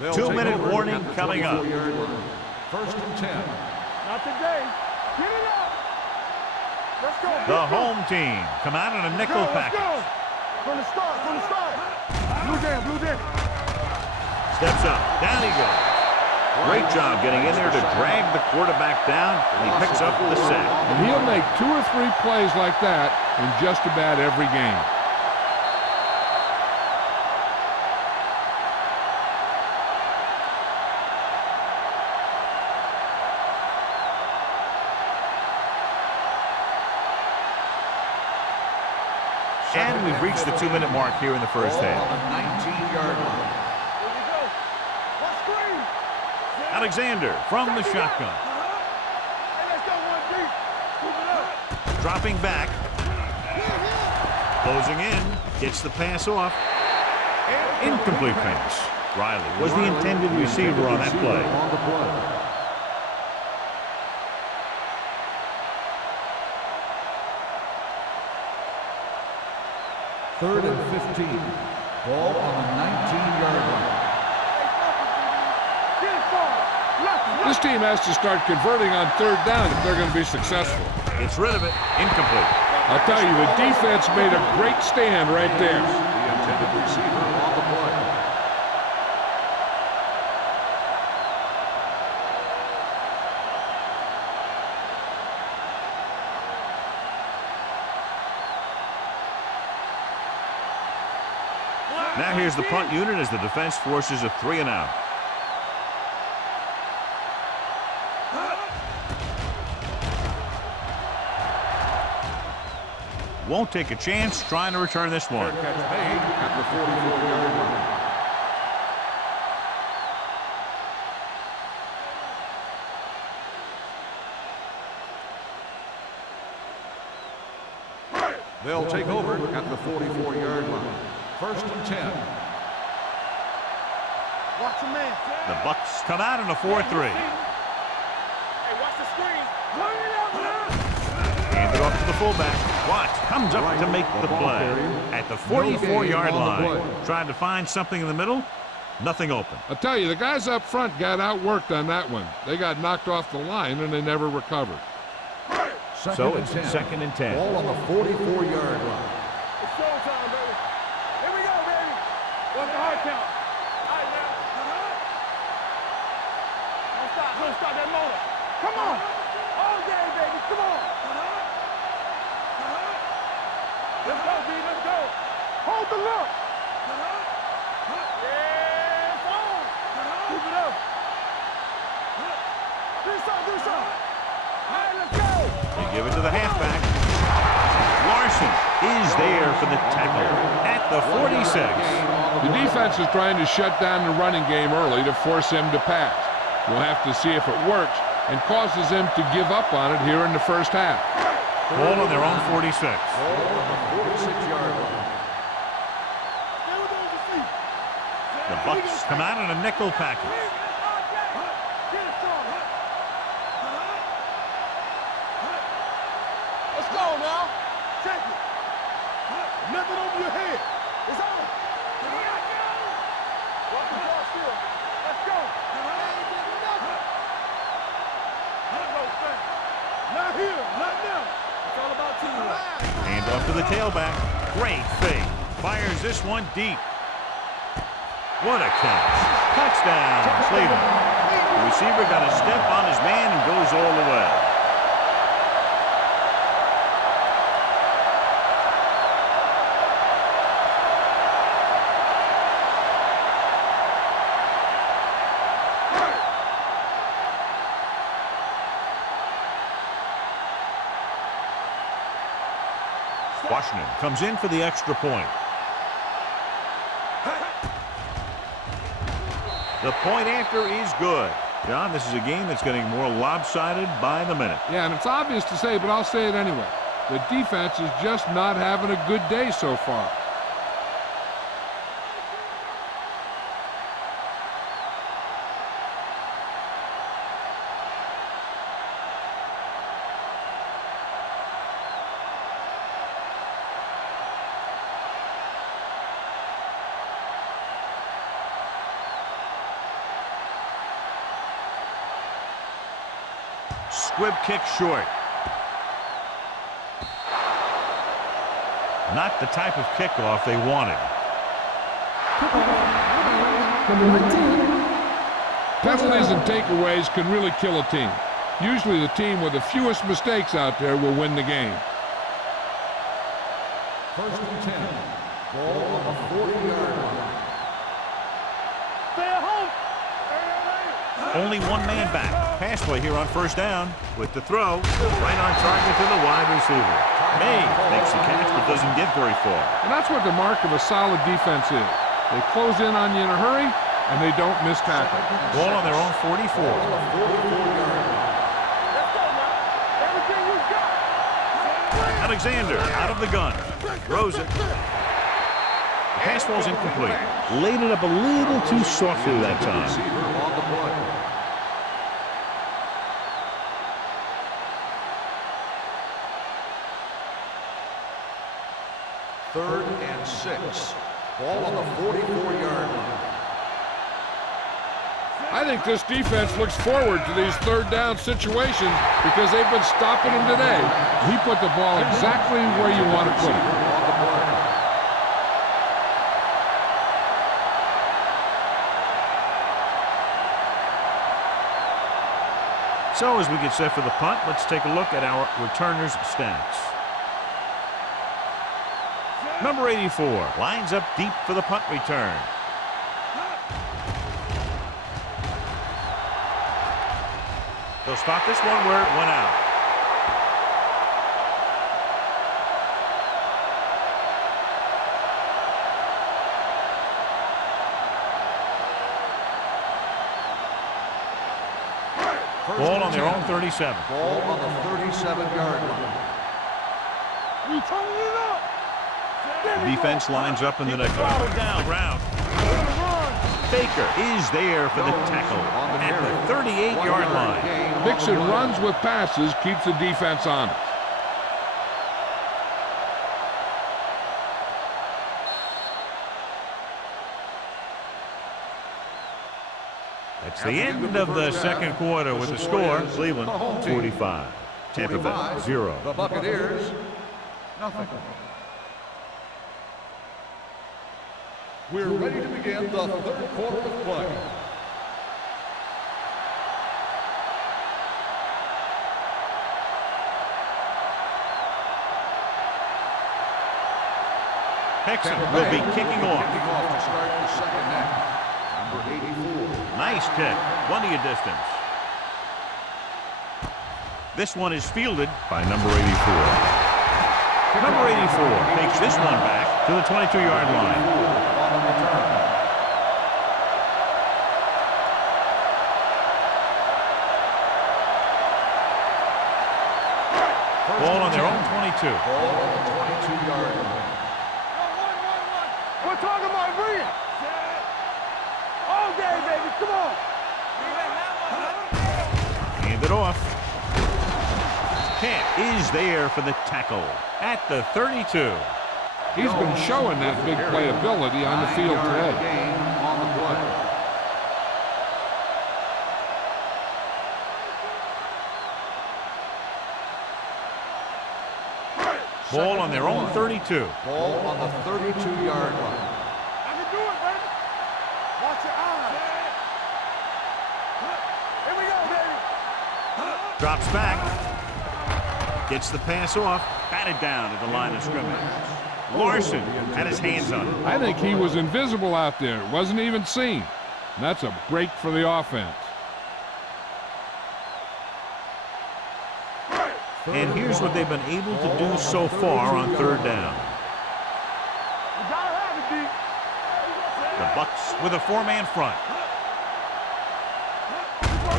They'll take 2-minute over warning at the coming up. 24-yard line. First and 10. Not today. Get it up. Let's go. The home team come out in a nickel Let's package. go. From the start. Blue jam. Steps up. Down he goes. Great job getting in there to drag the quarterback down, and he picks up the sack. And he'll make 2 or 3 plays like that in just about every game. And we've reached the 2-minute mark here in the first Ball half. on the 19-yard line. Here we go. Let's screen. Alexander from the shotgun. Hey, let's go one deep. Move it up. Dropping back. Closing in. Gets the pass off. Incomplete pass. Riley was the intended receiver on that play. On the play. 3rd and 15. Ball on the 19-yard line. This team has to start converting on 3rd down if they're going to be successful. Gets rid of it. Incomplete. I'll tell you, the defense made a great stand right there. The intended receiver on the play. Now here's the punt unit as the defense forces a 3 and out. Won't take a chance trying to return this one. Fair catch made at the 44-yard line. They'll take over at the 44-yard line. 1st and 10. Watch your man. The Bucks come out in a 4-3. Hey, watch the screen. Turn it up, man. Hand it off to the fullback. Watch, comes up to make the play. At the 44-yard line. Trying to find something in the middle. Nothing open. I'll tell you, the guys up front got outworked on that one. They got knocked off the line and they never recovered. So it's 2nd and 10. Ball on the 44-yard line. It's showtime, baby. Here we go, baby. What's the hard count? All right, now. Don't stop. Don't stop that motor. Come on. All day, baby. Come on. Let's go, B. Let's go. Hold the look. Yeah, it's on. Keep it up. Do something. Do something. All right, let's go. You give it to the halfback. Larson is there for the tackle at the 46. The defense is trying to shut down the running game early to force him to pass. We'll have to see if it works and causes them to give up on it here in the first half. Ball on their own 46. Ball on the 46-yard line. The Bucks come out in a nickel package. Let's go now. Check it. Nothing over your head. It's on. Walk the ball still. Let's go. Not here. Not now. It's all about teamwork. Hand off to the tailback. Great fake. Fires this one deep. What a catch. Touchdown, Cleveland. The receiver got a step on his man and goes all the way. Washington comes in for the extra point. The point after is good. John, this is a game that's getting more lopsided by the minute. Yeah, and it's obvious to say, but I'll say it anyway. The defense is just not having a good day so far. Squib kick short. Not the type of kickoff they wanted. Penalties and takeaways can really kill a team. Usually the team with the fewest mistakes out there will win the game. 1st and 10. Ball on the 40-yard line. Stay at home. Only one man back. Pass play here on 1st down with the throw. Right on target to the wide receiver. May makes the catch but doesn't get very far. And that's what the mark of a solid defense is. They close in on you in a hurry, and they don't miss tackle. Ball on their own 44. Let's go now. Everything you got. Alexander out of the gun. Throws it. The pass ball's incomplete. Laid it up a little too softly that time. Receiver on the play. 3rd and 6. Ball on the 44-yard line. I think this defense looks forward to these 3rd down situations because they've been stopping them today. He put the ball exactly where you want to put it. So as we get set for the punt, let's take a look at our returners' stats. Number 84 lines up deep for the punt return. They'll spot this one where it went out. Ball on their own 37. Ball on the 37-yard line. We turning it up. The defense lines up in the next down route. Baker is there for the tackle at the 38-yard line. Mixon runs with passes, keeps the defense honest. It's the end of the second quarter with the score, Cleveland 45, Tampa Bay 0. The Buccaneers, nothing. We're ready to begin the 3rd quarter of play. Hickson will be kicking off. Kicking off to start the second half. Number 84. Nice kick, plenty of distance. This one is fielded by number 84. Number 84 takes this one back to the 22-yard line. Ball on their own 22. Ball on the 22-yard line. We're talking about brilliant. All day, baby. Come on. Hand it off. Camp is there for the tackle at the 32. He's been showing that big playability on the field today. Gain on the play. Ball on their own 32. Ball on the 32-yard line. I can do it, baby. Watch your eyes. Here we go, baby. Drops back. Gets the pass off. Batted down at the line of scrimmage. Larson had his hands on it. I think he was invisible out there. Wasn't even seen. And that's a break for the offense. And here's what they've been able to do so far on 3rd down. You gotta have it, D. The Bucks with a 4-man front.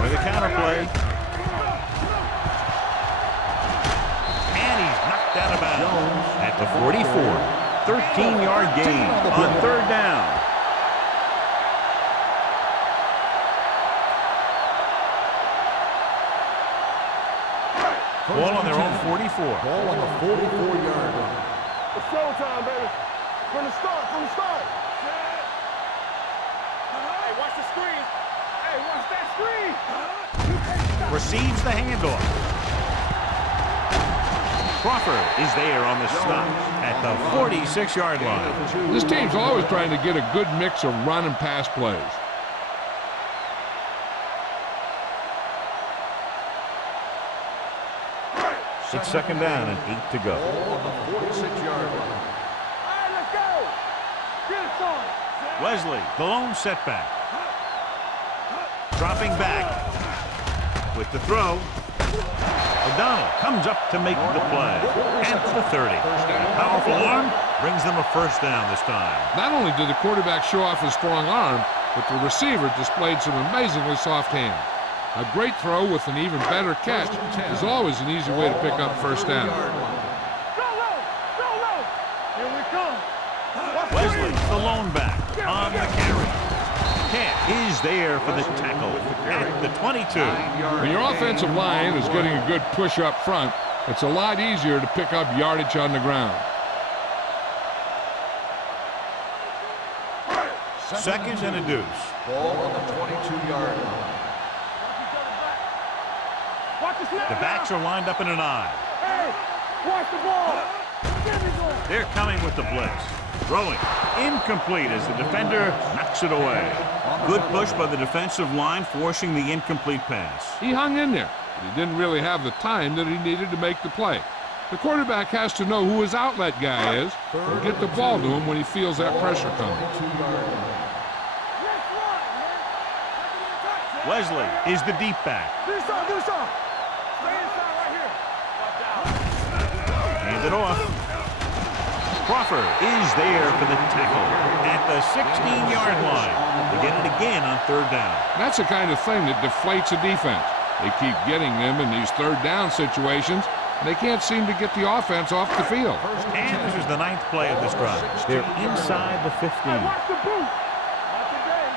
With a counter play. And he's knocked out of bounds at the 44. 13-yard gain on 3rd down. Ball on their own 44. Ball on the 44-yard line. It's showtime, baby. From the start, from the start. Hey, watch the screen. Hey, watch that screen. Receives the handoff. Crawford is there on the stop at the 46-yard line. This team's always trying to get a good mix of run and pass plays. It's 2nd down and 8 to go. Ball on the 46-yard line. All right, let's go. Get it started. Wesley, the lone setback. Dropping back with the throw. O'Donnell comes up to make the play at the 30. Powerful arm brings them a 1st down this time. Not only did the quarterback show off his strong arm, but the receiver displayed some amazingly soft hands. A great throw with an even better catch is always an easy way to pick up 1st down. Go low. Go low. Here we come. Wesley, the lone back on the carry. Camp is there for the tackle at the 22. When your offensive line is getting a good push up front, it's a lot easier to pick up yardage on the ground. Seconds and a deuce. Ball on the 22-yard line. The backs are lined up in an I. Hey, watch the ball. They're coming with the blitz. Throwing. Incomplete as the defender knocks it away. Good push by the defensive line, forcing the incomplete pass. He hung in there, but he didn't really have the time that he needed to make the play. The quarterback has to know who his outlet guy is and get the ball to him when he feels that pressure coming. Wesley is the deep back. Do something. Stay inside right here. Hand it off. Crawford is there for the tackle at the 16-yard line. They get it again on third down. That's the kind of thing that deflates a defense. They keep getting them in these third down situations, and they can't seem to get the offense off the field. And this is the 9th play of this drive. They're inside the 15. Watch the boot. Not today.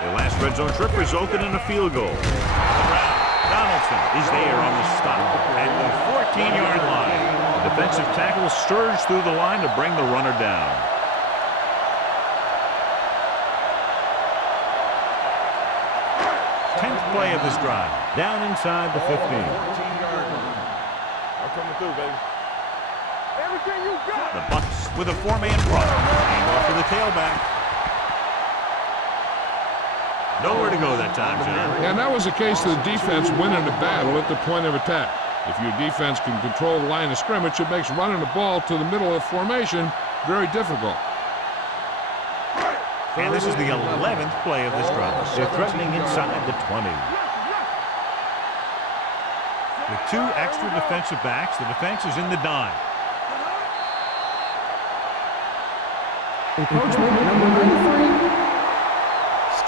Their last red zone trip resulted in a field goal. Donaldson is there on the stop at the 14-yard line. The defensive tackle surged through the line to bring the runner down. Play of this drive. Down inside the 15. I'm coming through, baby. Everything you got. The Bucks with a 4-man front. Hand off to the tailback. Nowhere to go that time, John. And that was a case of the defense winning the battle at the point of attack. If your defense can control the line of scrimmage, it makes running the ball to the middle of formation very difficult. And this is the 11th play of this drive. They're threatening inside the 20. With 2 extra defensive backs, the defense is in the dime. Encroachment number 93.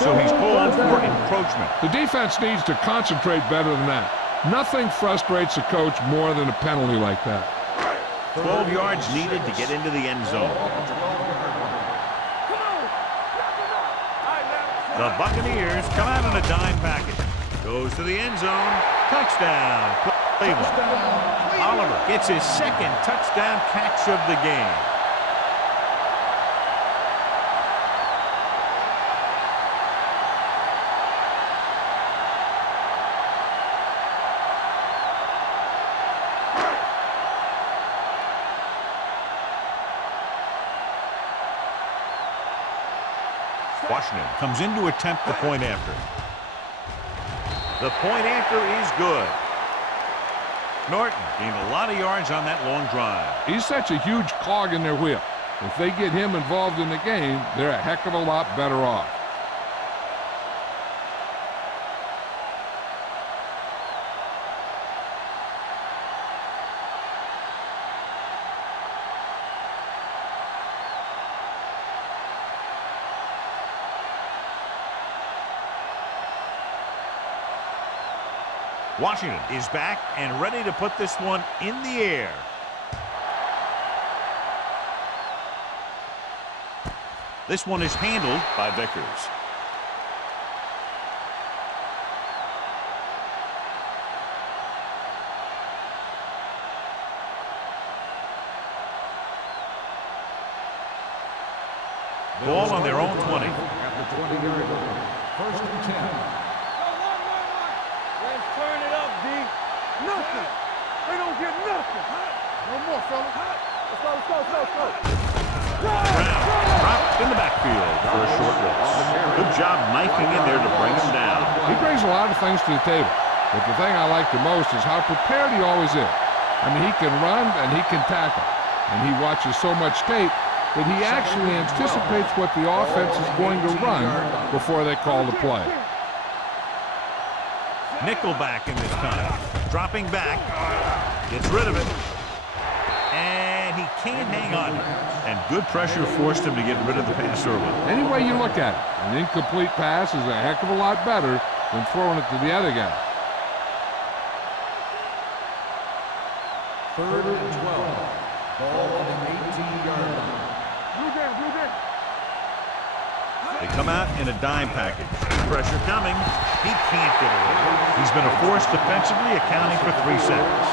So he's called for encroachment. The defense needs to concentrate better than that. Nothing frustrates a coach more than a penalty like that. 12 yards needed to get into the end zone. The Buccaneers come out in a dime package. Goes to the end zone. Touchdown, Cleveland. Oliver gets his 2nd touchdown catch of the game. Washington comes in to attempt the point after. The point after is good. Norton gained a lot of yards on that long drive. He's such a huge cog in their wheel. If they get him involved in the game, they're a heck of a lot better off. Washington is back and ready to put this one in the air. This one is handled by Vickers. Ball on their own 20. At the 20-yard line. 1st and 10. Let's turn it up, D. Nothing. They don't get nothing. No more, fella. Let's go. Brown dropped in the backfield for a short loss. Good job knifing in there to bring him down. He brings a lot of things to the table, but the thing I like the most is how prepared he always is. I mean, he can run and he can tackle, and he watches so much tape that he actually anticipates what the offense is going to run before they call the play. Nickelback in this time. Dropping back. Gets rid of it. And he can't hang on. And good pressure forced him to get rid of the pass early. Any way you look at it, an incomplete pass is a heck of a lot better than throwing it to the other guy. 3rd and 12. Ball on the 18-yard line. Blue down. They come out in a dime package. Pressure coming. He can't get away. He's been a force defensively, accounting for 3 sacks.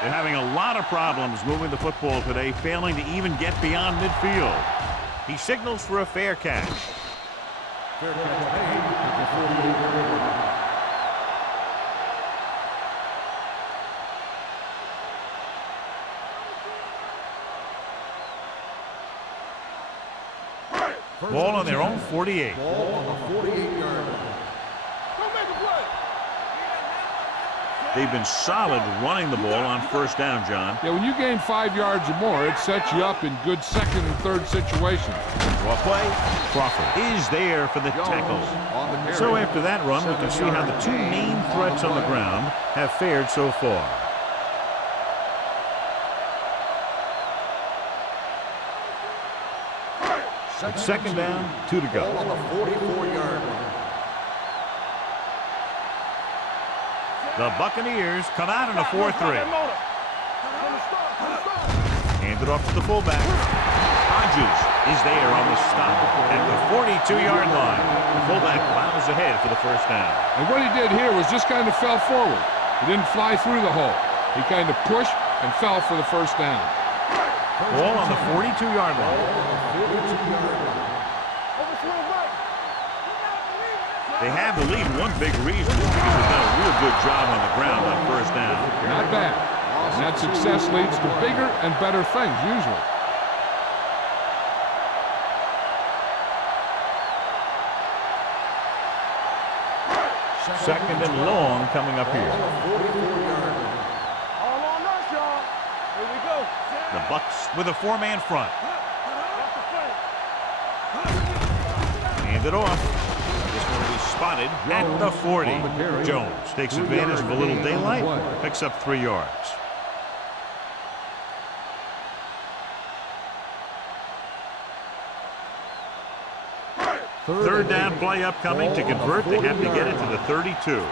They're having a lot of problems moving the football today, failing to even get beyond midfield. He signals for a fair catch. Fair catch made at the 48-yard line. Ball on their own 48. Ball on the 48-yard line. They've been solid running the ball on first down, John. Yeah, when you gain 5 yards or more, it sets you up in good second and third situations. Draw play. Crawford is there for the tackle. On the carry. So after that run, we can see how the two main threats on the ground have fared so far. It's second down, 2 to go. Ball on the 44-yard line. The Buccaneers come out in a 4-3. Handed off to the fullback. Hodges is there on the stop at the 42-yard line. The fullback plows ahead for the first down. And what he did here was just kind of fell forward. He didn't fly through the hole. He kind of pushed and fell for the first down. Ball on the 42-yard line. They have the lead. One big reason is because they've done a real good job on the ground on first down. Not bad. And that success leads to bigger and better things, usually. Second and long coming up here. All on us, y'all. Here we go. The Bucs with a four-man front. Hand it off. This one will be spotted at the 40. Jones takes advantage of a little daylight, picks up 3 yards. Third down play upcoming. To convert, they have to get it to the 32. Let's do our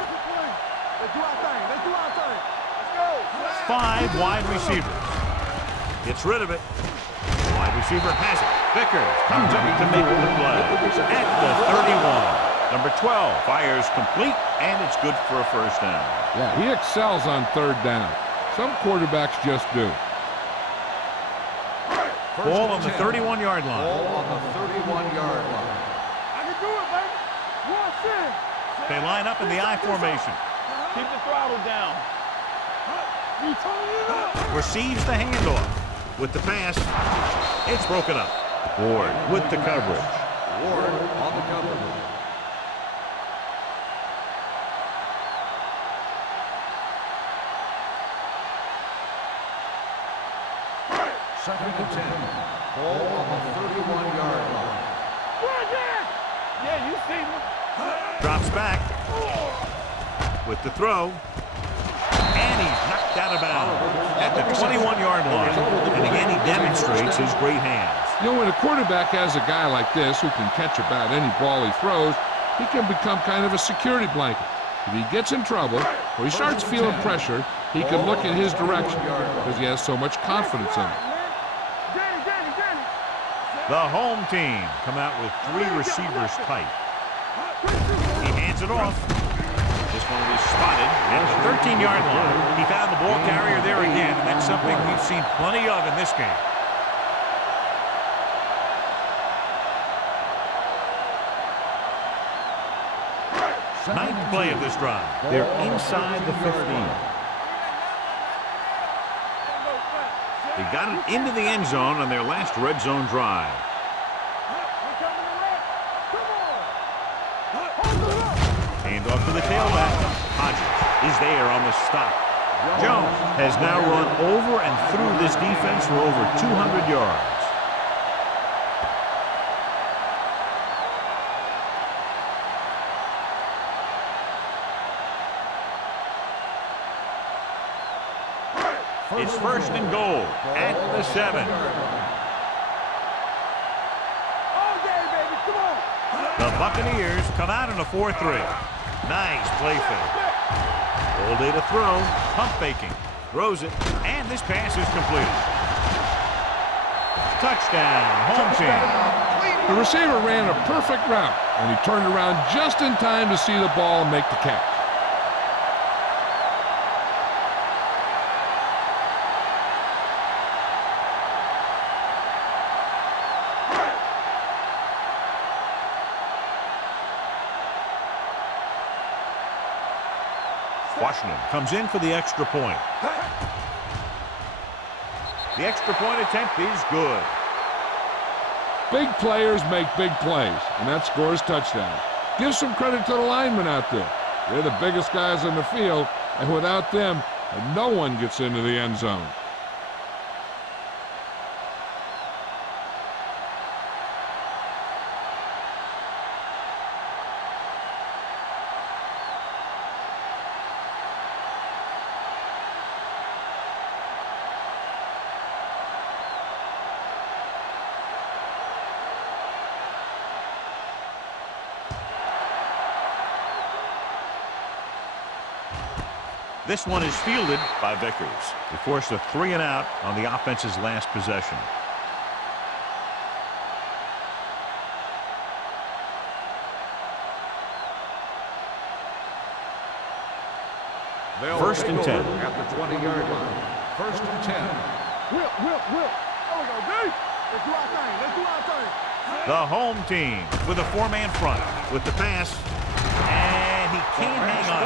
thing. Let's do our thing. Let's go. 5 wide receivers. Gets rid of it. The wide receiver has it. Vickers comes up to make the play at the 31. Number 12 fires complete, and it's good for a first down. Yeah, he excels on third down. Some quarterbacks just do. Ball on the 31-yard line. Ball on the 31-yard line. I can do it, baby. One sit. They line up in the I formation. Keep the throttle down. You turn it up. Receives the handoff. With the pass, it's broken up. Ward with the coverage. Ward on the coverage. Second and 10. Ball on the 31-yard line. Yeah, you see me. Drops back. With the throw. And he's knocked out of bounds at the 21-yard line. And again, he demonstrates his great hands. You know, when a quarterback has a guy like this who can catch about any ball he throws, he can become kind of a security blanket. If he gets in trouble or he starts feeling pressure, he can look in his direction because he has so much confidence in him. The home team come out with 3 receivers tight. He hands it off. This one will be spotted at the 13-yard line. He found the ball carrier there again, and that's something we've seen plenty of in this game. Ninth play of this drive. They're inside the 15. They got it into the end zone on their last red zone drive. Hand off to the tailback. Hodges is there on the stop. Jones has now run over and through this defense for over 200 yards. It's first and goal at the 7. The Buccaneers come out in a 4-3. Nice play fake. All day to throw. Pump faking. Throws it. And this pass is completed. Touchdown. Home team. The receiver ran a perfect route, and he turned around just in time to see the ball and make the catch. Washington comes in for the extra point. The extra point attempt is good. Big players make big plays, and that scores touchdowns. Give some credit to the linemen out there. They're the biggest guys on the field, and without them, no one gets into the end zone. This one is fielded by Vickers. He forced a 3 and out on the offense's last possession. First and 10. At the 20-yard line. First and 10. Whip. There we go, D. Let's do our thing. The home team with a 4-man front with the pass. And he can't hang on.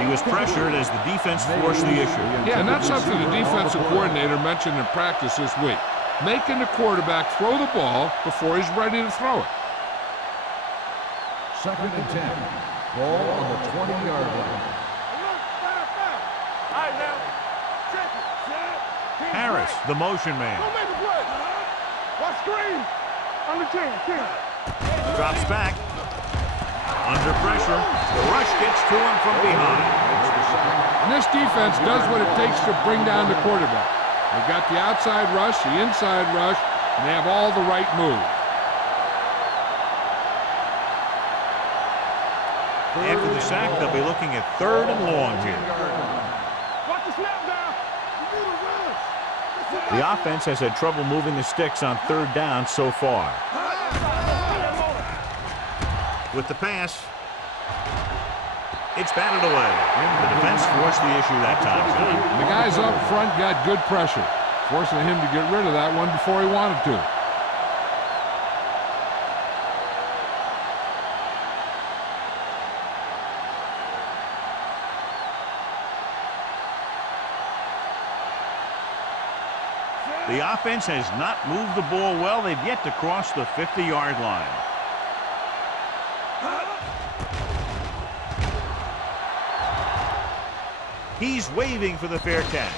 He was pressured as the defense forced the issue. Yeah, and that's something the defensive coordinator mentioned in practice this week. Making the quarterback throw the ball before he's ready to throw it. Second and 10. Ball on the 20-yard line. All right, now. Check it. Set. Harris, the motion man. Don't make a play. Watch screen. Under 10. Drops back. Under pressure. The rush gets to him from behind. And this defense does what it takes to bring down the quarterback. They've got the outside rush, the inside rush, and they have all the right moves. After the sack, they'll be looking at 3rd and long here. Watch the snap down. You need a rush. The offense has had trouble moving the sticks on 3rd down so far. With the pass, it's batted away. The defense forced the issue that time. The guys up front got good pressure, forcing him to get rid of that one before he wanted to. The offense has not moved the ball well. They've yet to cross the 50-yard line. He's waving for the fair catch.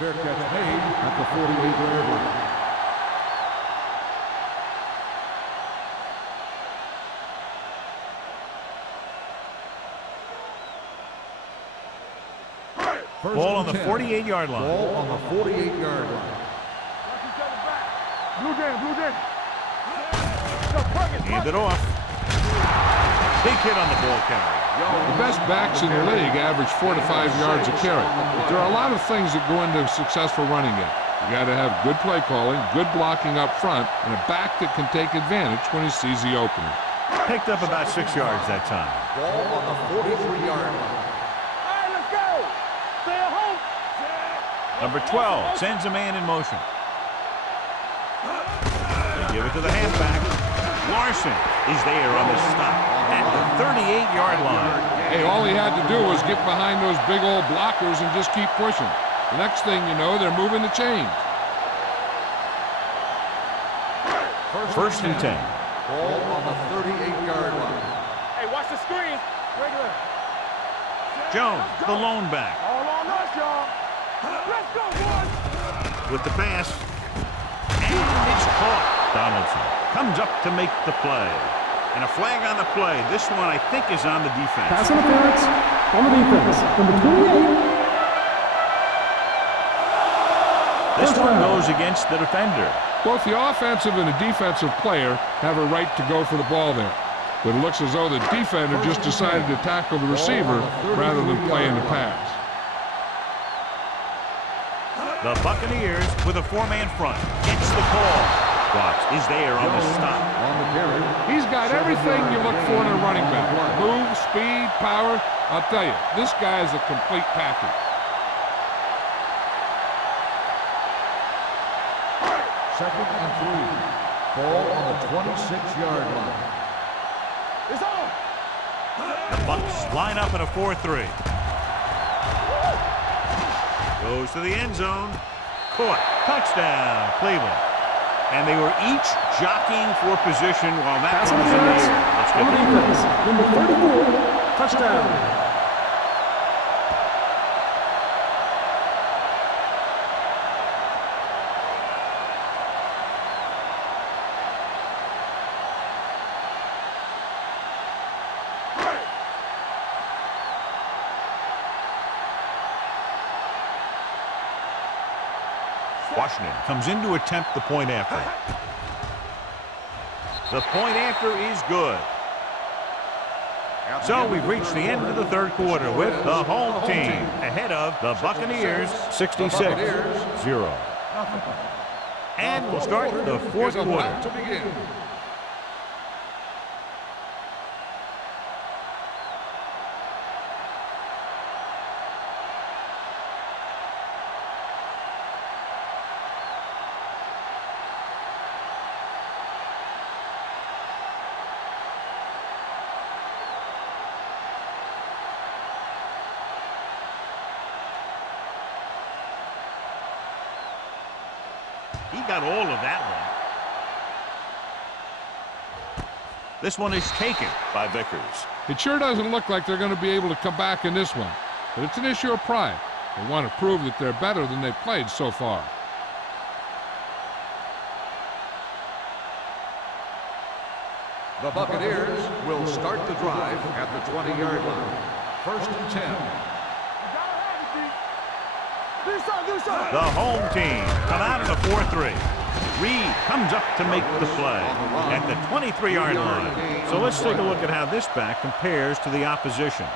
Fair catch made at the 48-yard line. Ball on the 48-yard line. Ball on the 48-yard line. Blue Jam. Hand it off. Big hit on the ball carry. The best backs in the league average 4 to 5 yards a carry. But there are a lot of things that go into a successful running game. You got to have good play calling, good blocking up front, and a back that can take advantage when he sees the opening. Picked up about 6 yards that time. Ball on the 43-yard line. All right, let's go. Stay at home. Number 12 sends a man in motion. They give it to the halfback. Larson is there on the stop at the 38-yard line. Hey, all he had to do was get behind those big old blockers and just keep pushing. The next thing you know, they're moving the chains. First and 10. Ball on the 38-yard line. Hey, watch the screen. Regular. Jones, the lone back. All on us, y'all. Let's go, boys. With the pass. And it's caught. Donaldson comes up to make the play. And a flag on the play. This one, I think, is on the defense. Pass interference on the defense. Number 28. This one goes against the defender. Both the offensive and the defensive player have a right to go for the ball there. But it looks as though the defender just decided to tackle the receiver rather than playing the pass. The Buccaneers with a 4-man front. Gets the call. Watts is there on the stop. On the carry. He's got everything you look for in a running back. Move, speed, power. I'll tell you, this guy is a complete package. Second and 3. Ball on the 26-yard line. It's on. The Bucs line up in a 4-3. Goes to the end zone. Caught. Touchdown, Cleveland. And they were each jockeying for position while that Pass one was in the air. Let's on get the defense. Number 34, touchdown. Washington comes in to attempt the point after. The point after is good. So we've reached the end of the third quarter with the home team ahead of the Buccaneers 66-0. And we'll start the fourth quarter. To begin. He got all of that one. This one is taken by Vickers. It sure doesn't look like they're going to be able to come back in this one, but it's an issue of pride. They want to prove that they're better than they've played so far. The Buccaneers will start the drive at the 20-yard line. First and 10. The home team come out in a 4-3. Reed comes up to make the play at the 23-yard line. So let's take a look at how this back compares to the opposition.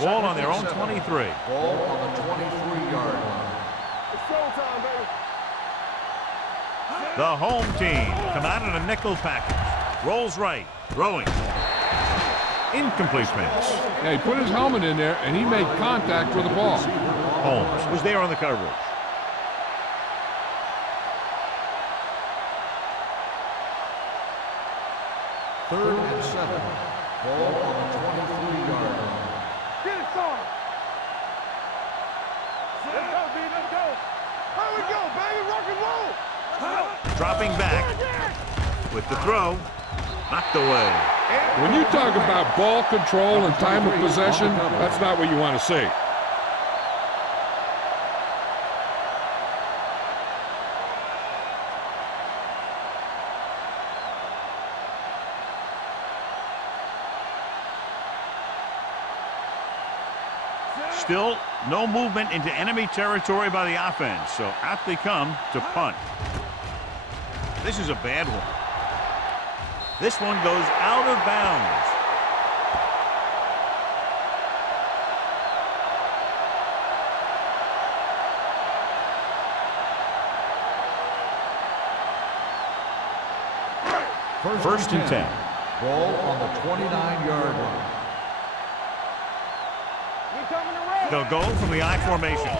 Ball on their own 23. Ball on the 23-yard line. It's showtime, baby. The home team come out in a nickel package. Rolls right, throwing. Incomplete pass. Yeah, he put his helmet in there, and he made contact with the ball. Holmes was there on the coverage. Third and 7. Ball on the 23-yard line. Get it, son. Let's go, B. Let's go. Here we go, baby. Rock and roll. Dropping back with the throw. Knocked away. When you talk about ball control and time of possession, that's not what you want to see. Still no movement into enemy territory by the offense, so out they come to punt. This is a bad one. This one goes out of bounds. First and 10. Ball on the 29-yard line. They'll go from the I formation.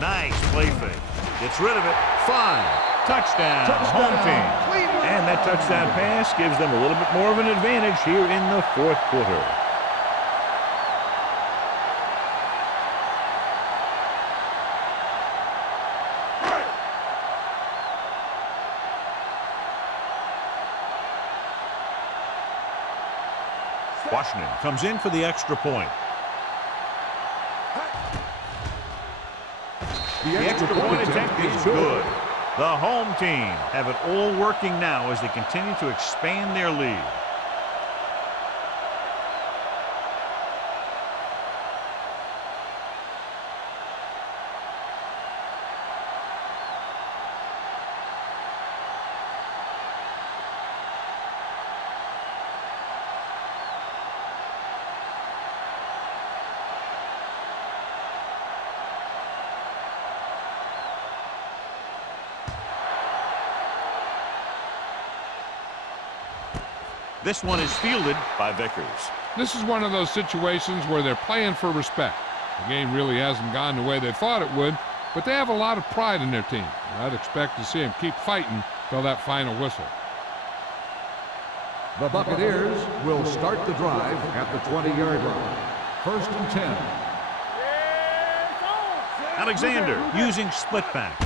Nice play fake. Gets rid of it. 5. Touchdown. Home team. And that touchdown pass gives them a little bit more of an advantage here in the fourth quarter. Washington comes in for the extra point. The extra point attempt is good. The home team have it all working now as they continue to expand their lead. This one is fielded by Vickers. This is one of those situations where they're playing for respect. The game really hasn't gone the way they thought it would, but they have a lot of pride in their team. And I'd expect to see them keep fighting till that final whistle. The Buccaneers will start the drive at the 20-yard line. First and 10. Alexander using split back.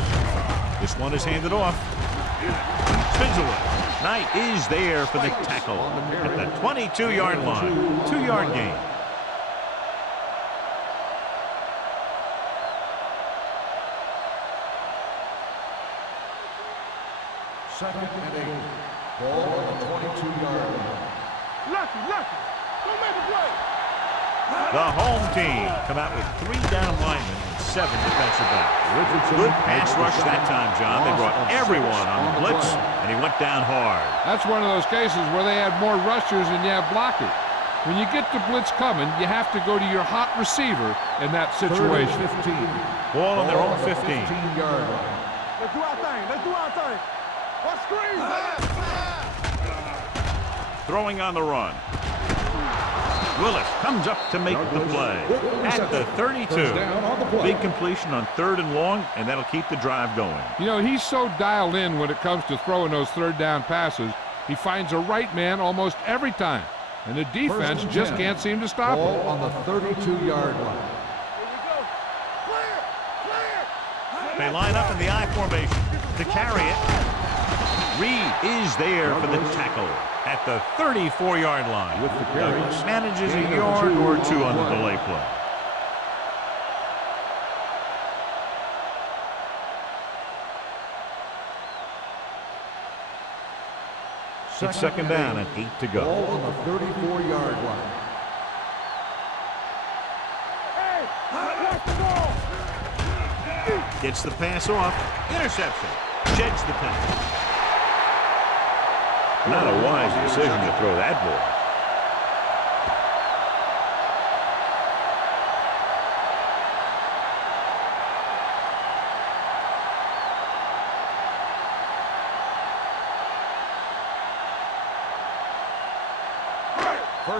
This one is handed off. Spins away. Knight is there for the tackle at the 22-yard line. 2-yard gain. Second and 8. Ball on the 22-yard line. Lucky. Don't make a play. The home team come out with 3 down linemen and 7 defensive backs. Good pass rush that time, John. They brought everyone on the blitz, and he went down hard. That's one of those cases where they had more rushers than you have blockers. When you get the blitz coming, you have to go to your hot receiver in that situation. 15. Ball on their own 15. 15-yard line. Let's do our thing. What screen? Throwing on the run. Willis comes up to make the play at the 32. Big completion on 3rd and long, and that'll keep the drive going. You know, he's so dialed in when it comes to throwing those 3rd down passes. He finds a right man almost every time, and the defense just can't seem to stop Ball him. on the 32-yard line. They line up in the I formation to carry it. Reed is there for the tackle at the 34-yard line. Douglas manages a yard or 2 on the delay play. It's second down and 8 to go. Ball on the 34-yard line. Gets the pass off. Interception. Sheds the pass. Not a wise decision to throw that ball.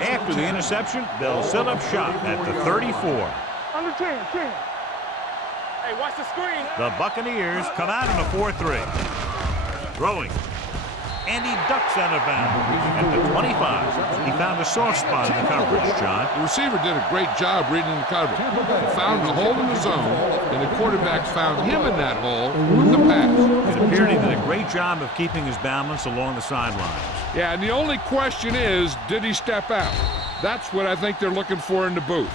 After the interception, they'll set up shop at the 34. Under 10. Hey, watch the screen. The Buccaneers come out in a 4-3. Throwing. And he ducks out of bounds at the 25. He found a soft spot in the coverage, John. The receiver did a great job reading the coverage. He found the hole in the zone, and the quarterback found him in that hole with the pass. It appeared he did a great job of keeping his balance along the sidelines. Yeah, and the only question is, did he step out? That's what I think they're looking for in the booth.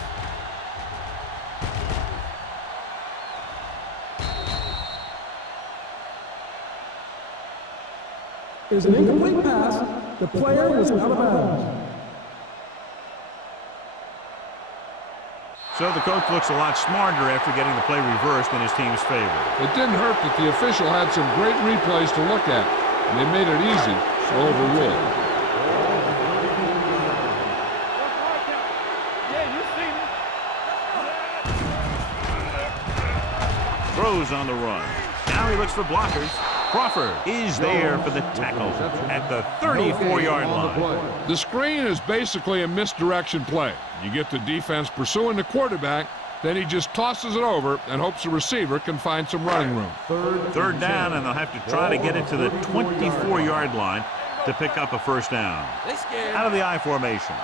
Is an incomplete pass. The player was out of bounds. So the coach looks a lot smarter after getting the play reversed in his team's favor. It didn't hurt that the official had some great replays to look at, and they made it easy to overrule. Throws on the run. Now he looks for blockers. Crawford is there for the tackle at the 34-yard line. The screen is basically a misdirection play. You get the defense pursuing the quarterback, then he just tosses it over and hopes the receiver can find some running room. Third down, and they'll have to try to get it to the 24-yard line to pick up a first down. Out of the I formation.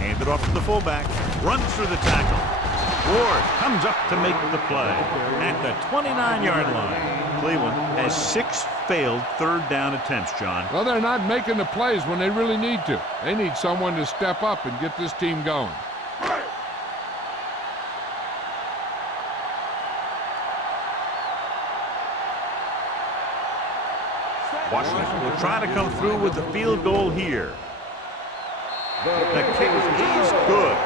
Handed off to the fullback. Runs through the tackle. Ward comes up to make the play at the 29-yard line. Cleveland has 6 failed third down attempts, John. Well, they're not making the plays when they really need to. They need someone to step up and get this team going. Washington will try to come through with the field goal here. The kick is good.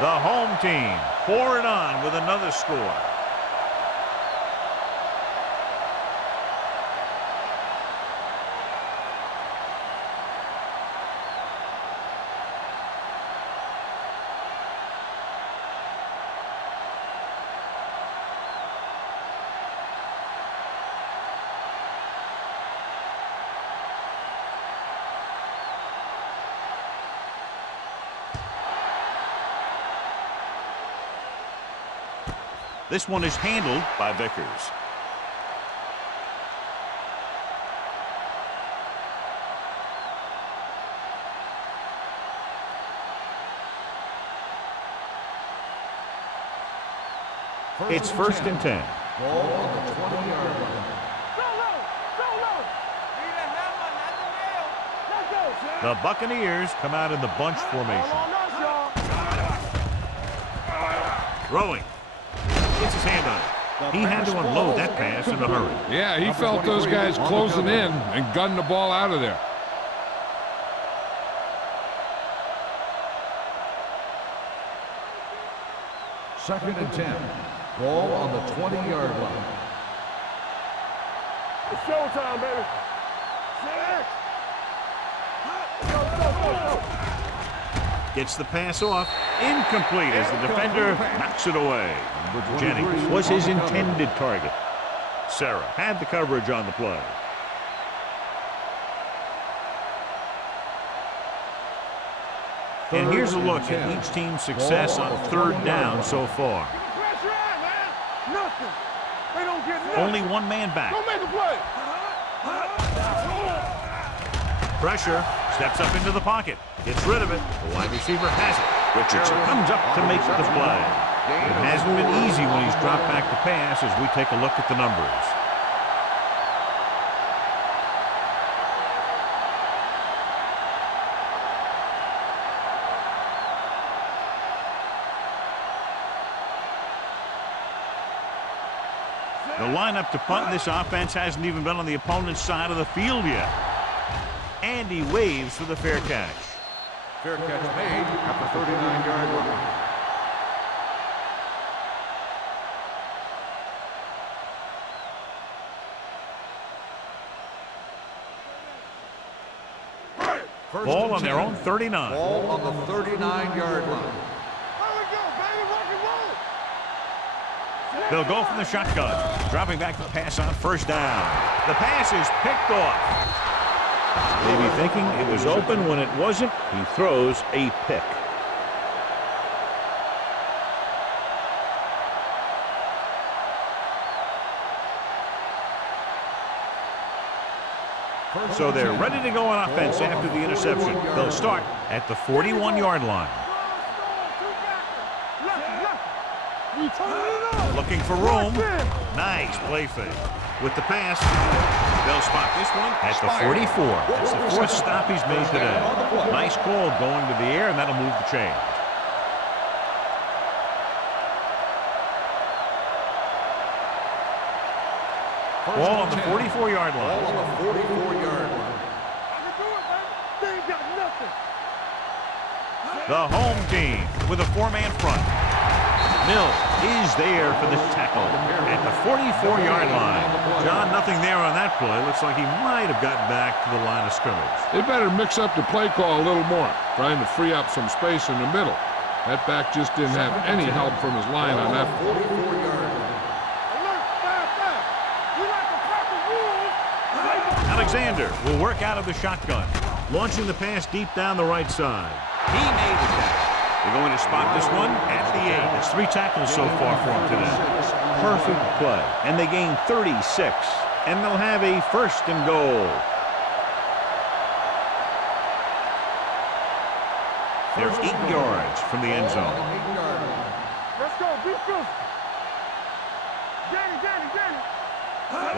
The home team pour it on with another score. This one is handled by Vickers. It's first and 10. Ball on the 20-yard line. The Buccaneers come out in the bunch formation. Throwing. Gets his hand on it. He had to unload that pass in a hurry. Yeah, he felt those guys closing in and gunned the ball out of there. Second and 10. Ball on the 20-yard line. It's showtime, baby. Gets the pass off. Incomplete as the defender knocks it away. Jennings was his intended target. Sarah had the coverage on the play. And here's a look at each team's success on third down so far. Nothing. They don't get nothing. Only one man back. Don't make a play. Pressure. Steps up into the pocket. Gets rid of it. The wide receiver has it. Richardson comes up to make the play. It hasn't been easy when he's dropped back to pass as we take a look at the numbers. The lineup to punt. This offense hasn't even been on the opponent's side of the field yet. And he waves for the fair catch. Fair catch made at the 39-yard line. Ball on their own 39. Ball on the 39-yard line. They'll go from the shotgun, dropping back the pass on first down. The pass is picked off. Maybe thinking it was open when it wasn't. He throws a pick. So they're ready to go on offense after the interception. They'll start at the 41-yard line. Looking for room. Nice play fake. With the pass, they'll spot this one at the 44. That's the fourth stop he's made today. Nice call going to the air, and that'll move the chain. Ball on the 44-yard line. Ball on the 44-yard line. They ain't got nothing. The home team with a four-man front. Mills is there for the tackle at the 44-yard line. John, nothing there on that play. Looks like he might have gotten back to the line of scrimmage. They better mix up the play call a little more, trying to free up some space in the middle. That back just didn't have any help from his line on that play. 44-yard line. Alexander will work out of the shotgun, launching the pass deep down the right side. He made the catch. They're going to spot this one at the 8. It's 3 tackles so far for him today. Perfect play. And they gain 36. And they'll have a first and goal. They're 8 yards from the end zone. Let's go. Be good. Danny.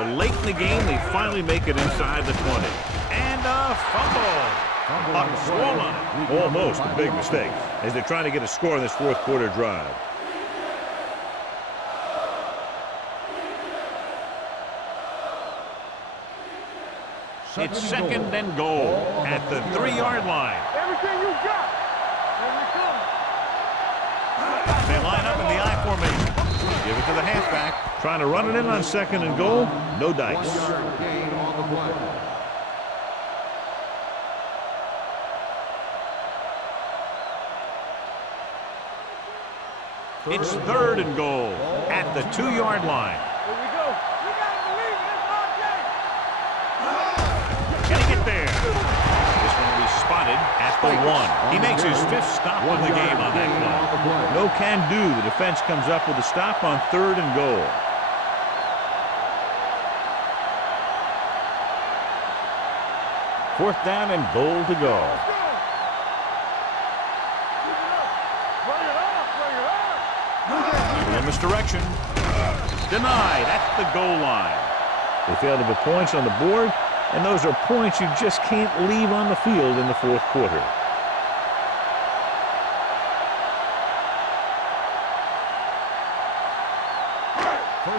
Well, late in the game, they finally make it inside the 20. And a fumble. Buck swung on it. Almost a big mistake as they're trying to get a score in this fourth quarter drive. It's second and goal at the 3-yard line. Everything you got. They line up in the I formation. Give it to the halfback. Trying to run it in on second and goal. No dice. 1-yard gain on the play. It's third and goal at the 2-yard line. Here we go. We got to believe in this hard game. Can he get there? This one will be spotted at the 1. He makes his 5th stop of the game on that play. No can do. The defense comes up with a stop on third and goal. Fourth down and goal to go. Bring it up. Misdirection. Denied at the goal line. They failed to put points on the board, and those are points you just can't leave on the field in the fourth quarter.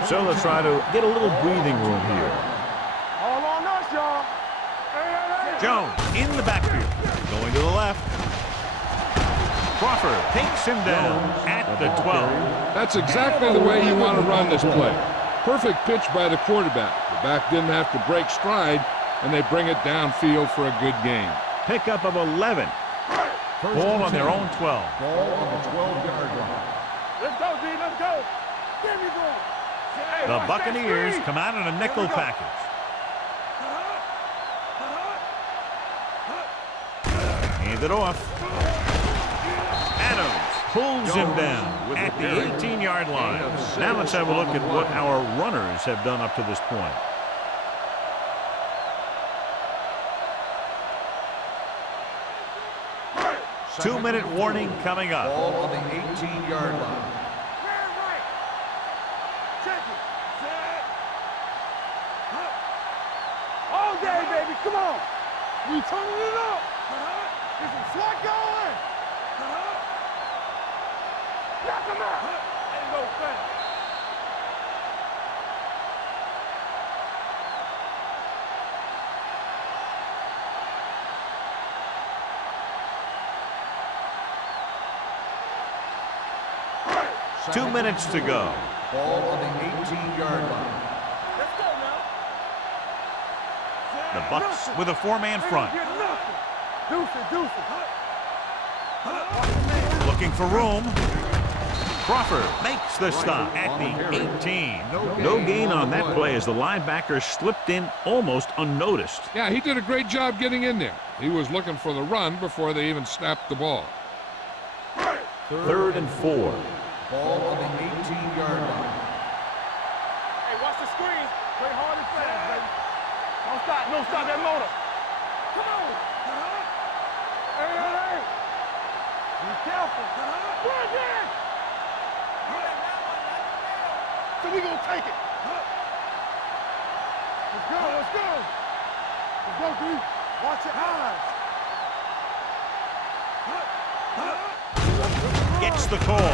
So let's try to get a little breathing room here. All on us, y'all. Jones in the backfield, going to the left. Crawford takes him down at the 12. That's exactly the way you want to run this play. Perfect pitch by the quarterback. The back didn't have to break stride, and they bring it downfield for a good gain. Pickup of 11. Ball on their own 12. Ball on the 12-yard line. Let's go, D. Let's go. Give me going. Hey, The watch that Buccaneers screen. come out in a nickel Here we go. package. Hand it off. Adams pulls him down at the 18-yard line. Now let's have a look at what our runners have done up to this point. Two-minute warning coming up. Ball on the 18-yard line. Man right. Check it. Set. All day, baby. Come on. We turning it up. Get some slot going. Knock him out. Ain't no thing. Two minutes to go. Ball on the 18-yard line. Let's go now. The Bucks with a four-man front. Get nothing. Deuce it. Looking for room. Crawford makes the stop at the 18. No gain on that play as the linebacker slipped in almost unnoticed. Yeah, he did a great job getting in there. He was looking for the run before they even snapped the ball. 3rd and 4. Ball on the 18-yard line. Hey, watch the screen. Play hard and fast, baby. Don't stop. Don't stop that motor. Come on. Hey. Be careful. Run there. So we gonna take it. Let's go. Let's go, D. Watch your eyes. Gets the call.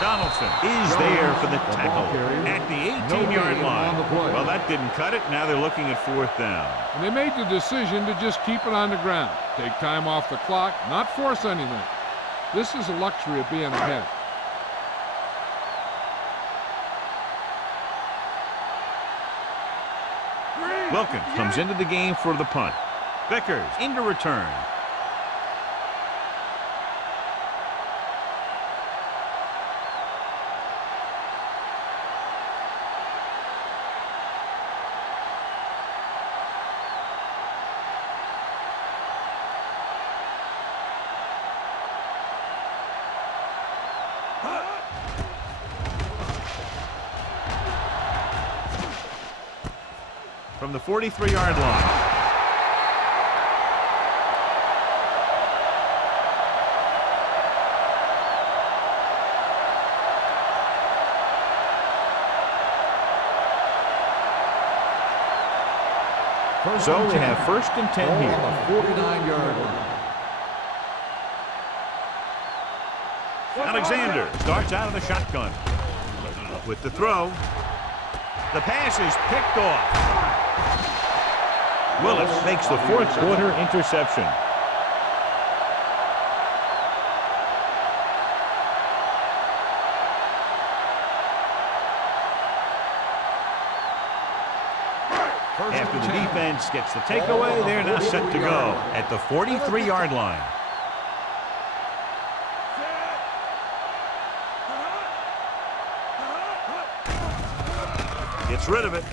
Donaldson is there for the tackle at the 18-yard line. Well, that didn't cut it. Now they're looking at 4th down. And they made the decision to just keep it on the ground. Take time off the clock, not force anything. This is a luxury of being ahead. Wilkins comes into the game for the punt. Vickers into return. From the 43-yard line. So they have 1st and 10 here. On the 49-yard line. Alexander starts out of the shotgun. With the throw. The pass is picked off. Willis makes the 4th quarter interception. After the defense gets the takeaway, they're now set to go at the 43-yard line. Gets rid of it.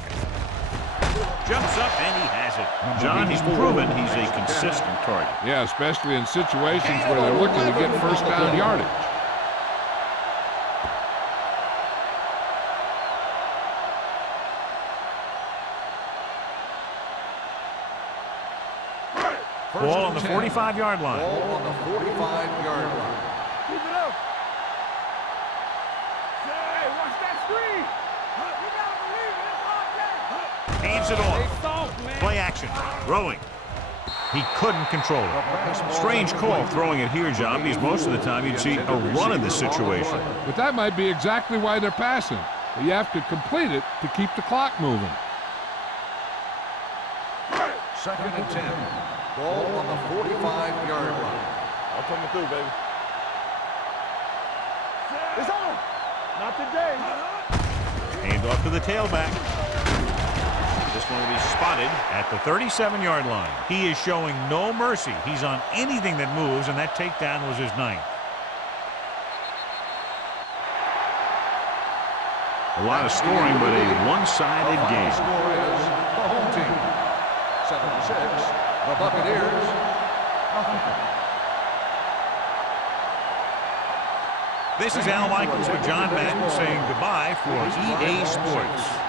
Jumps up and he has it. John, he's proven he's a consistent target. Yeah, especially in situations where they're looking to get 1st down yardage. Ball on the 45-yard line. Ball on the 45-yard line. Keep it up. Hey, watch that screen. Leads it off. Play action. Throwing. He couldn't control it. Strange call throwing it here, John, because most of the time you'd see a run in this situation. But that might be exactly why they're passing. But you have to complete it to keep the clock moving. 2nd and 10. Ball on the 45-yard line. I'm coming through, baby. It's on. Not today. Hand off to the tailback. This one will be spotted at the 37-yard line. He is showing no mercy. He's on anything that moves, and that takedown was his 9th. A lot of scoring, but a one-sided The final game. score is the home team 7-6. The Buccaneers, nothing. This is Al Michaels with John Madden saying goodbye for EA Sports.